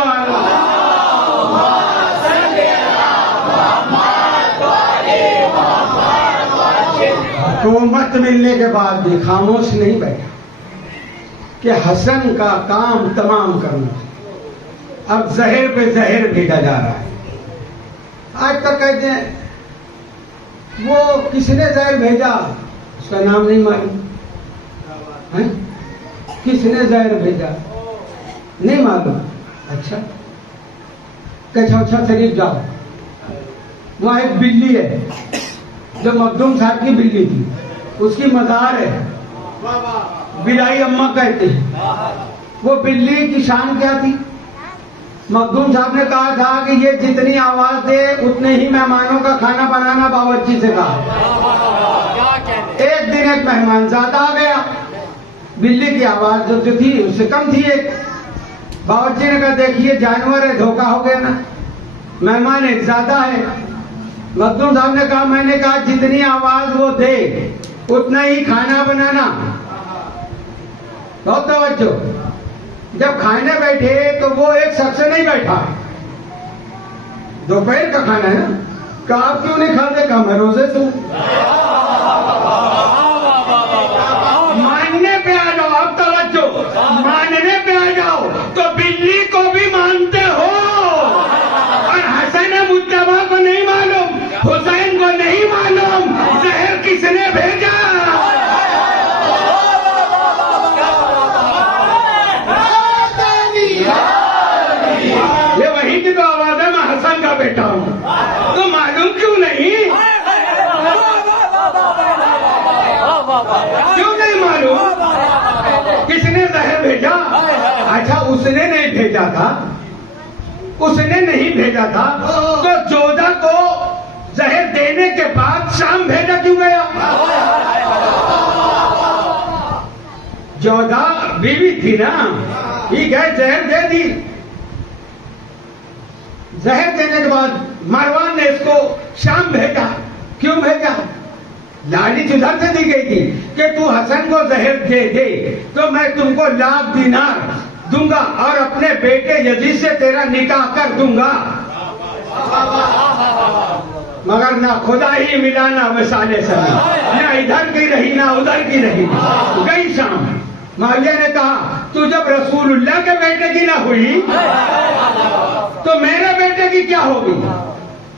حکومت ملنے کے بعد بھی خاموش نہیں بیٹھا کہ حسن کا کام تمام کرنا. اب زہر پہ زہر بھیجا جا رہا ہے. آج تک کہتے ہیں وہ کس نے زہر بھیجا، اس کا نام نہیں معلوم. کس نے زہر بھیجا نہیں معلوم. اچھا کچھوچھا شریف جاؤ، وہاں ایک بلی ہے جو مخدوم صاحب کی بلی تھی، اس کی مزار ہے، بلائی اماں کہتے ہیں. وہ بلی کی شان کیا تھی؟ مخدوم صاحب نے کہا تھا کہ یہ جتنی آواز دے اتنے ہی مہمانوں کا کھانا بنانا باورچی سے کہا. ایک دن ایک مہمان زیادہ آ گیا، بلی کی آواز جو تھی اس سے کم تھی. ایک باورچی نے کہا دیکھیے جانور ہے، دھوکہ ہو گیا نا، مہمان ایک زیادہ ہے. مخدوم صاحب نے کہا میں نے کہا جتنی آواز وہ دے اتنا ہی کھانا بنانا. بہت توجہ. جب کھانے بیٹھے تو وہ ایک شخص سے نہیں بیٹھا، دوپہر کا کھانا ہے نا. کہا آپ کیوں نہیں کھاتے؟ کہا میں روزے سے ہوں. ماننے پہ آ جاؤ. اب توجہ، ماننے پہ آ جاؤ تو بلی کو بھی مانتے ہو. اور حسن مجتبیٰ کو نہیں معلوم، حسین کو نہیں معلوم زہر کس نے بھیجا. اچھا اس نے نہیں بھیجا تھا، اس نے نہیں بھیجا تھا تو جودھا کو زہر دینے کے بعد شام بھیجا کیوں گیا؟ جودھا بیوی تھی نا، ٹھیک ہے، زہر دے دی، زہر دینے کے بعد مروان نے اس کو شام بھیجا، کیوں بھیجا؟ لالچ ادھر سے دی گئی تھی کہ تو حسن کو زہر دے دے تو میں تم کو 1,00,000 دینار دوں گا اور اپنے بیٹے یزید سے تیرا نکاح کر دوں گا، مگر نہ خدا ہی ملا نہ وصال سمی، نہ ادھر کی رہی نہ ادھر کی رہی، گئی شام۔ معاویہ نے کہا تو جب رسول اللہ کے بیٹے کی نہ ہوئی تو میرے بیٹے کی کیا ہوگی؟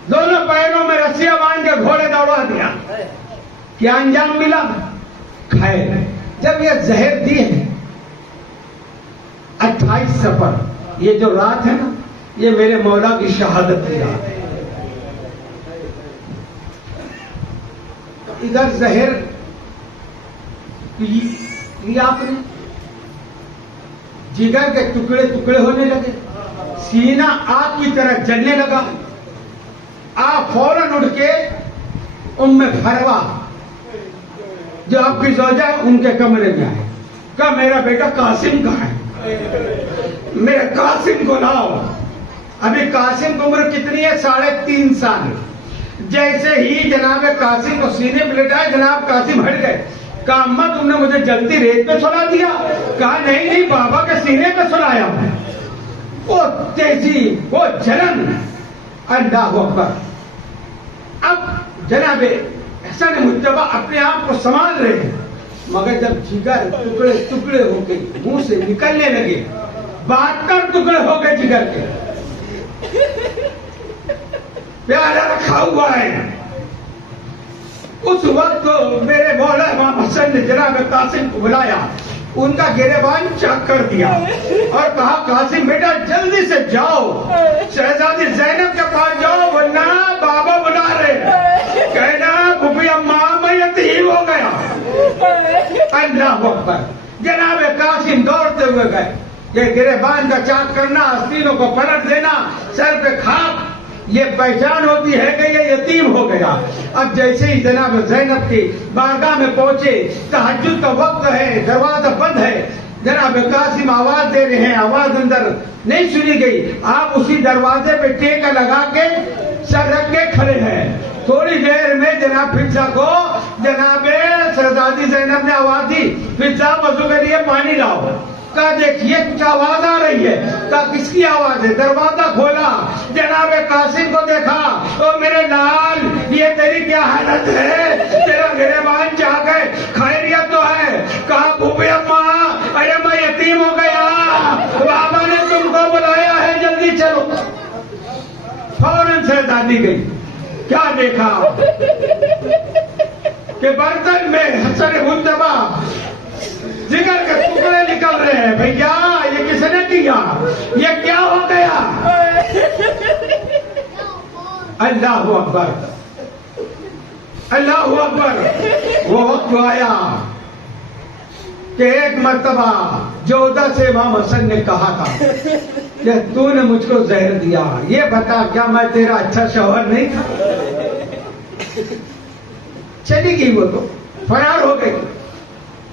دونوں پیروں میں رسیاں باندھ کے گھوڑے دوڑا دیا، کیا انجام ملا؟ خیر، جب یہ زہر دی ہے 28 سفر، یہ جو رات ہے نا یہ میرے مولا کی شہادت کی رات ہے۔ ادھر زہر لیا آپ نے، جگر کے ٹکڑے ٹکڑے ہونے لگے، سینہ آگ کی طرح جلنے لگا، آپ فوراً اٹھ کے ام فروہ جو آپ کی زوجہ ان کے کمرے میں آئے، کہا میرا بیٹا قاسم کہاں ہے؟ میرے قاسم کو لاؤ۔ ابھی قاسم کی عمر کتنی ہے؟ 3.5 سال۔ جیسے ہی جناب قاسم کو سینے پہ لٹایا، جناب قاسم ہٹ گئے، کہا اماں تم نے مجھے جلدی ریت پہ سلا دیا؟ کہا نہیں بابا کے سینے پہ سلایا ہے۔ وہ تیزی، وہ جلن، اللہ اکبر۔ اب جناب حسن مجتبیٰ اپنے آپ کو سنبھال رہے ہیں، مگر جب جگر ٹکڑے ٹکڑے ہو کے منہ سے نکلنے لگے، 72 ٹکڑے ہو گئے جگر کے، پیالہ رکھا ہوا ہے۔ اس وقت میرے مولا امام حسن نے جناب قاسم کو بلایا، ان کا گریبان چاک کر دیا اور کہا قاسم بیٹا جلدی سے جاؤ، شہزادی زینب کے پاس جاؤ ورنہ بابا بلا رہے، کہنا پھوپھی اماں میں یتیم ہو گیا۔ اللہ اکبر۔ جناب قاسم دوڑتے ہوئے گئے، یہ گریبان کا چاک کرنا، آستینوں کو پلٹ دینا، سر پہ کھاپ، یہ پہچان ہوتی ہے کہ یہ یتیم ہو گیا۔ اب جیسے ہی جناب زینب کی بارگاہ میں پہنچے، تہجد کا وقت ہے، دروازہ بند ہے، جناب قاسم آواز دے رہے ہیں، آواز اندر نہیں سنی گئی، آپ اسی دروازے پہ ٹیکا لگا کے سر رکھ کے کھڑے ہیں۔ تھوڑی دیر میں جناب فضا کو جناب شہزادی زینب نے آواز دی، فضا وضو کے لیے پانی لاؤ۔ کہا دیکھیے کچھ آواز آ رہی ہے، کہا کس کی آواز ہے؟ دروازہ کھولا، جناب قاسم کو دیکھا، او میرے لال یہ تیری کیا حالت ہے؟ تیرا گریبان چاک ہے، خیریت تو ہے؟ کہا پھوپھی اماں ارے میں یتیم ہو گیا، بابا نے تم کو بلایا ہے، جلدی چلو۔ فوراً شہزادی گئی، کیا دیکھا کہ برتن میں حسن مجتبیٰ جگر کے ٹکڑے نکل رہے ہیں۔ بھیا یہ کس نے کیا؟ یہ کیا ہو گیا؟ اللہ اکبر، اللہ اکبر۔ وہ وقت آیا کہ ایک مرتبہ جودھا سے امام حسن نے کہا تھا کہ تو نے مجھ کو زہر دیا، یہ بتا کیا میں تیرا اچھا شوہر نہیں تھا؟ چلی گئی، وہ تو فرار ہو گئی۔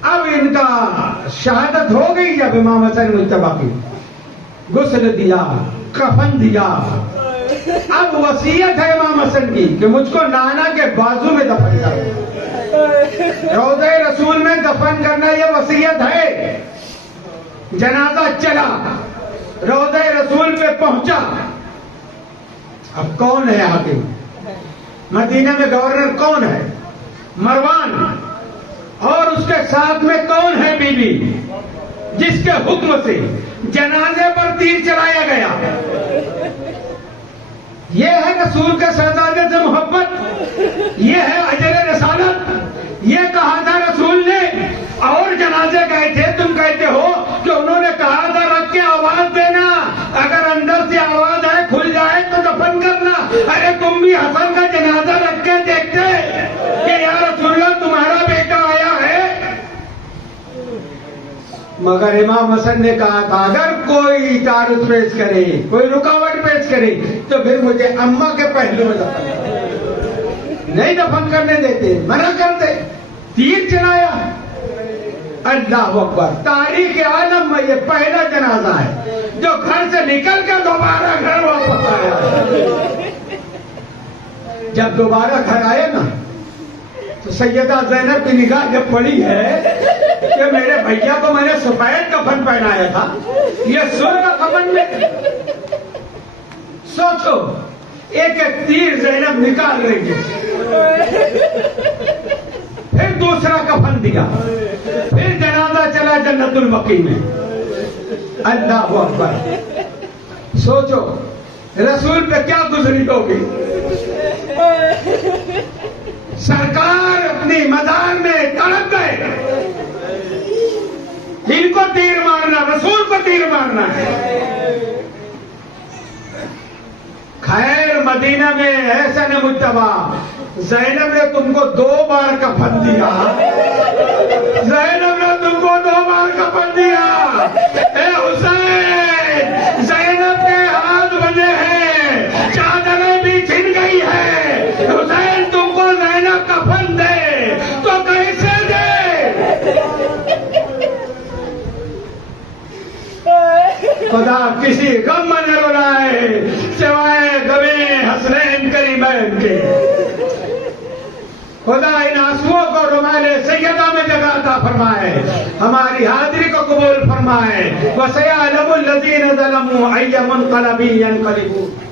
اب ان کا شہادت ہو گئی، جب امام حسن مجتبیٰ کی غسل دیا، کفن دیا، اب وصیت ہے امام حسن کی کہ مجھ کو نانا کے بازو میں دفن کرو، روضہ رسول میں دفن کرنا، یہ وصیت ہے۔ جنازہ چلا، روضہ رسول پہ پہنچا، اب کون ہے حاکم؟ مدینہ میں گورنر کون ہے؟ مروان، اور اس کے ساتھ میں کون ہے؟ بی بی، جس کے حکم سے جنازے پر تیر چلایا گیا۔ یہ ہے رسول کے شہزادے سے محبت، یہ ہے اجر رسالت۔ یہ کہا تھا رسول نے، اور جنازے گئے تھے، تم کہتے ہو کہ انہوں نے کہا تھا رکھ کے آواز دینا، اگر اندر سے آواز آئے کھل جائے تو دفن کرنا۔ ارے تم بھی حسن کا جنازہ رکھ کے دیکھتے کہ یا رسول اللہ تمہارا بیٹا آیا ہے۔ مگر امام حسن نے کہا تھا اگر کوئی تعارض پیش کرے، کوئی رکاوٹ پیش کرے تو پھر مجھے اماں کے پہلو میں دفن کرے، نہیں دفن کرنے دیتے، منع کرتے، تیر چلایا۔ اللہ اکبر، تاریخ عالم میں یہ پہلا جنازہ ہے جو گھر سے نکل کے دوبارہ گھر واپس آیا۔ جب دوبارہ گھر آئے نا تو سیدہ زینب کی نگاہ جب پڑی ہے کہ میرے بھیا کو میں نے سفید کفن پہنایا تھا، یہ سر کا کفن میں، سوچو ایک ایک تیر زینب نکال رہی ہے، پھر دوسرا کفن دیا، پھر جنازہ چلا جنت البقیع میں۔ اللہ اکبر، سوچو رسول پہ کیا گزری ہوگی۔ سرکار اپنی مزار میں تڑپ گئے، ان کو تیر مارنا، رسول کو تیر مارنا ہے۔ خیر مدینہ میں احسن مجتبی، زینب نے تم کو 2 بار کفن دیا، زینب نے تم کو 2 بار کفن دیا۔ اے حسین، زینب کے ہاتھ بندے ہیں، چادریں بھی چھن گئی ہے، حسین تم کو زینب کفن دے تو کیسے دے؟ خدا کسی غم میں نہ رلائے سوائے غم حسنین کریمین کے۔ خدا ان آنسوؤں کو رمال سیدہ میں جگہ عطا فرمائے، ہماری حاضری کو قبول فرمائے۔ وَسَيَعْلَمُ الَّذِينَ ظَلَمُوا أَيَّ مُنقَلَبٍ يَنقَلِبُونَ۔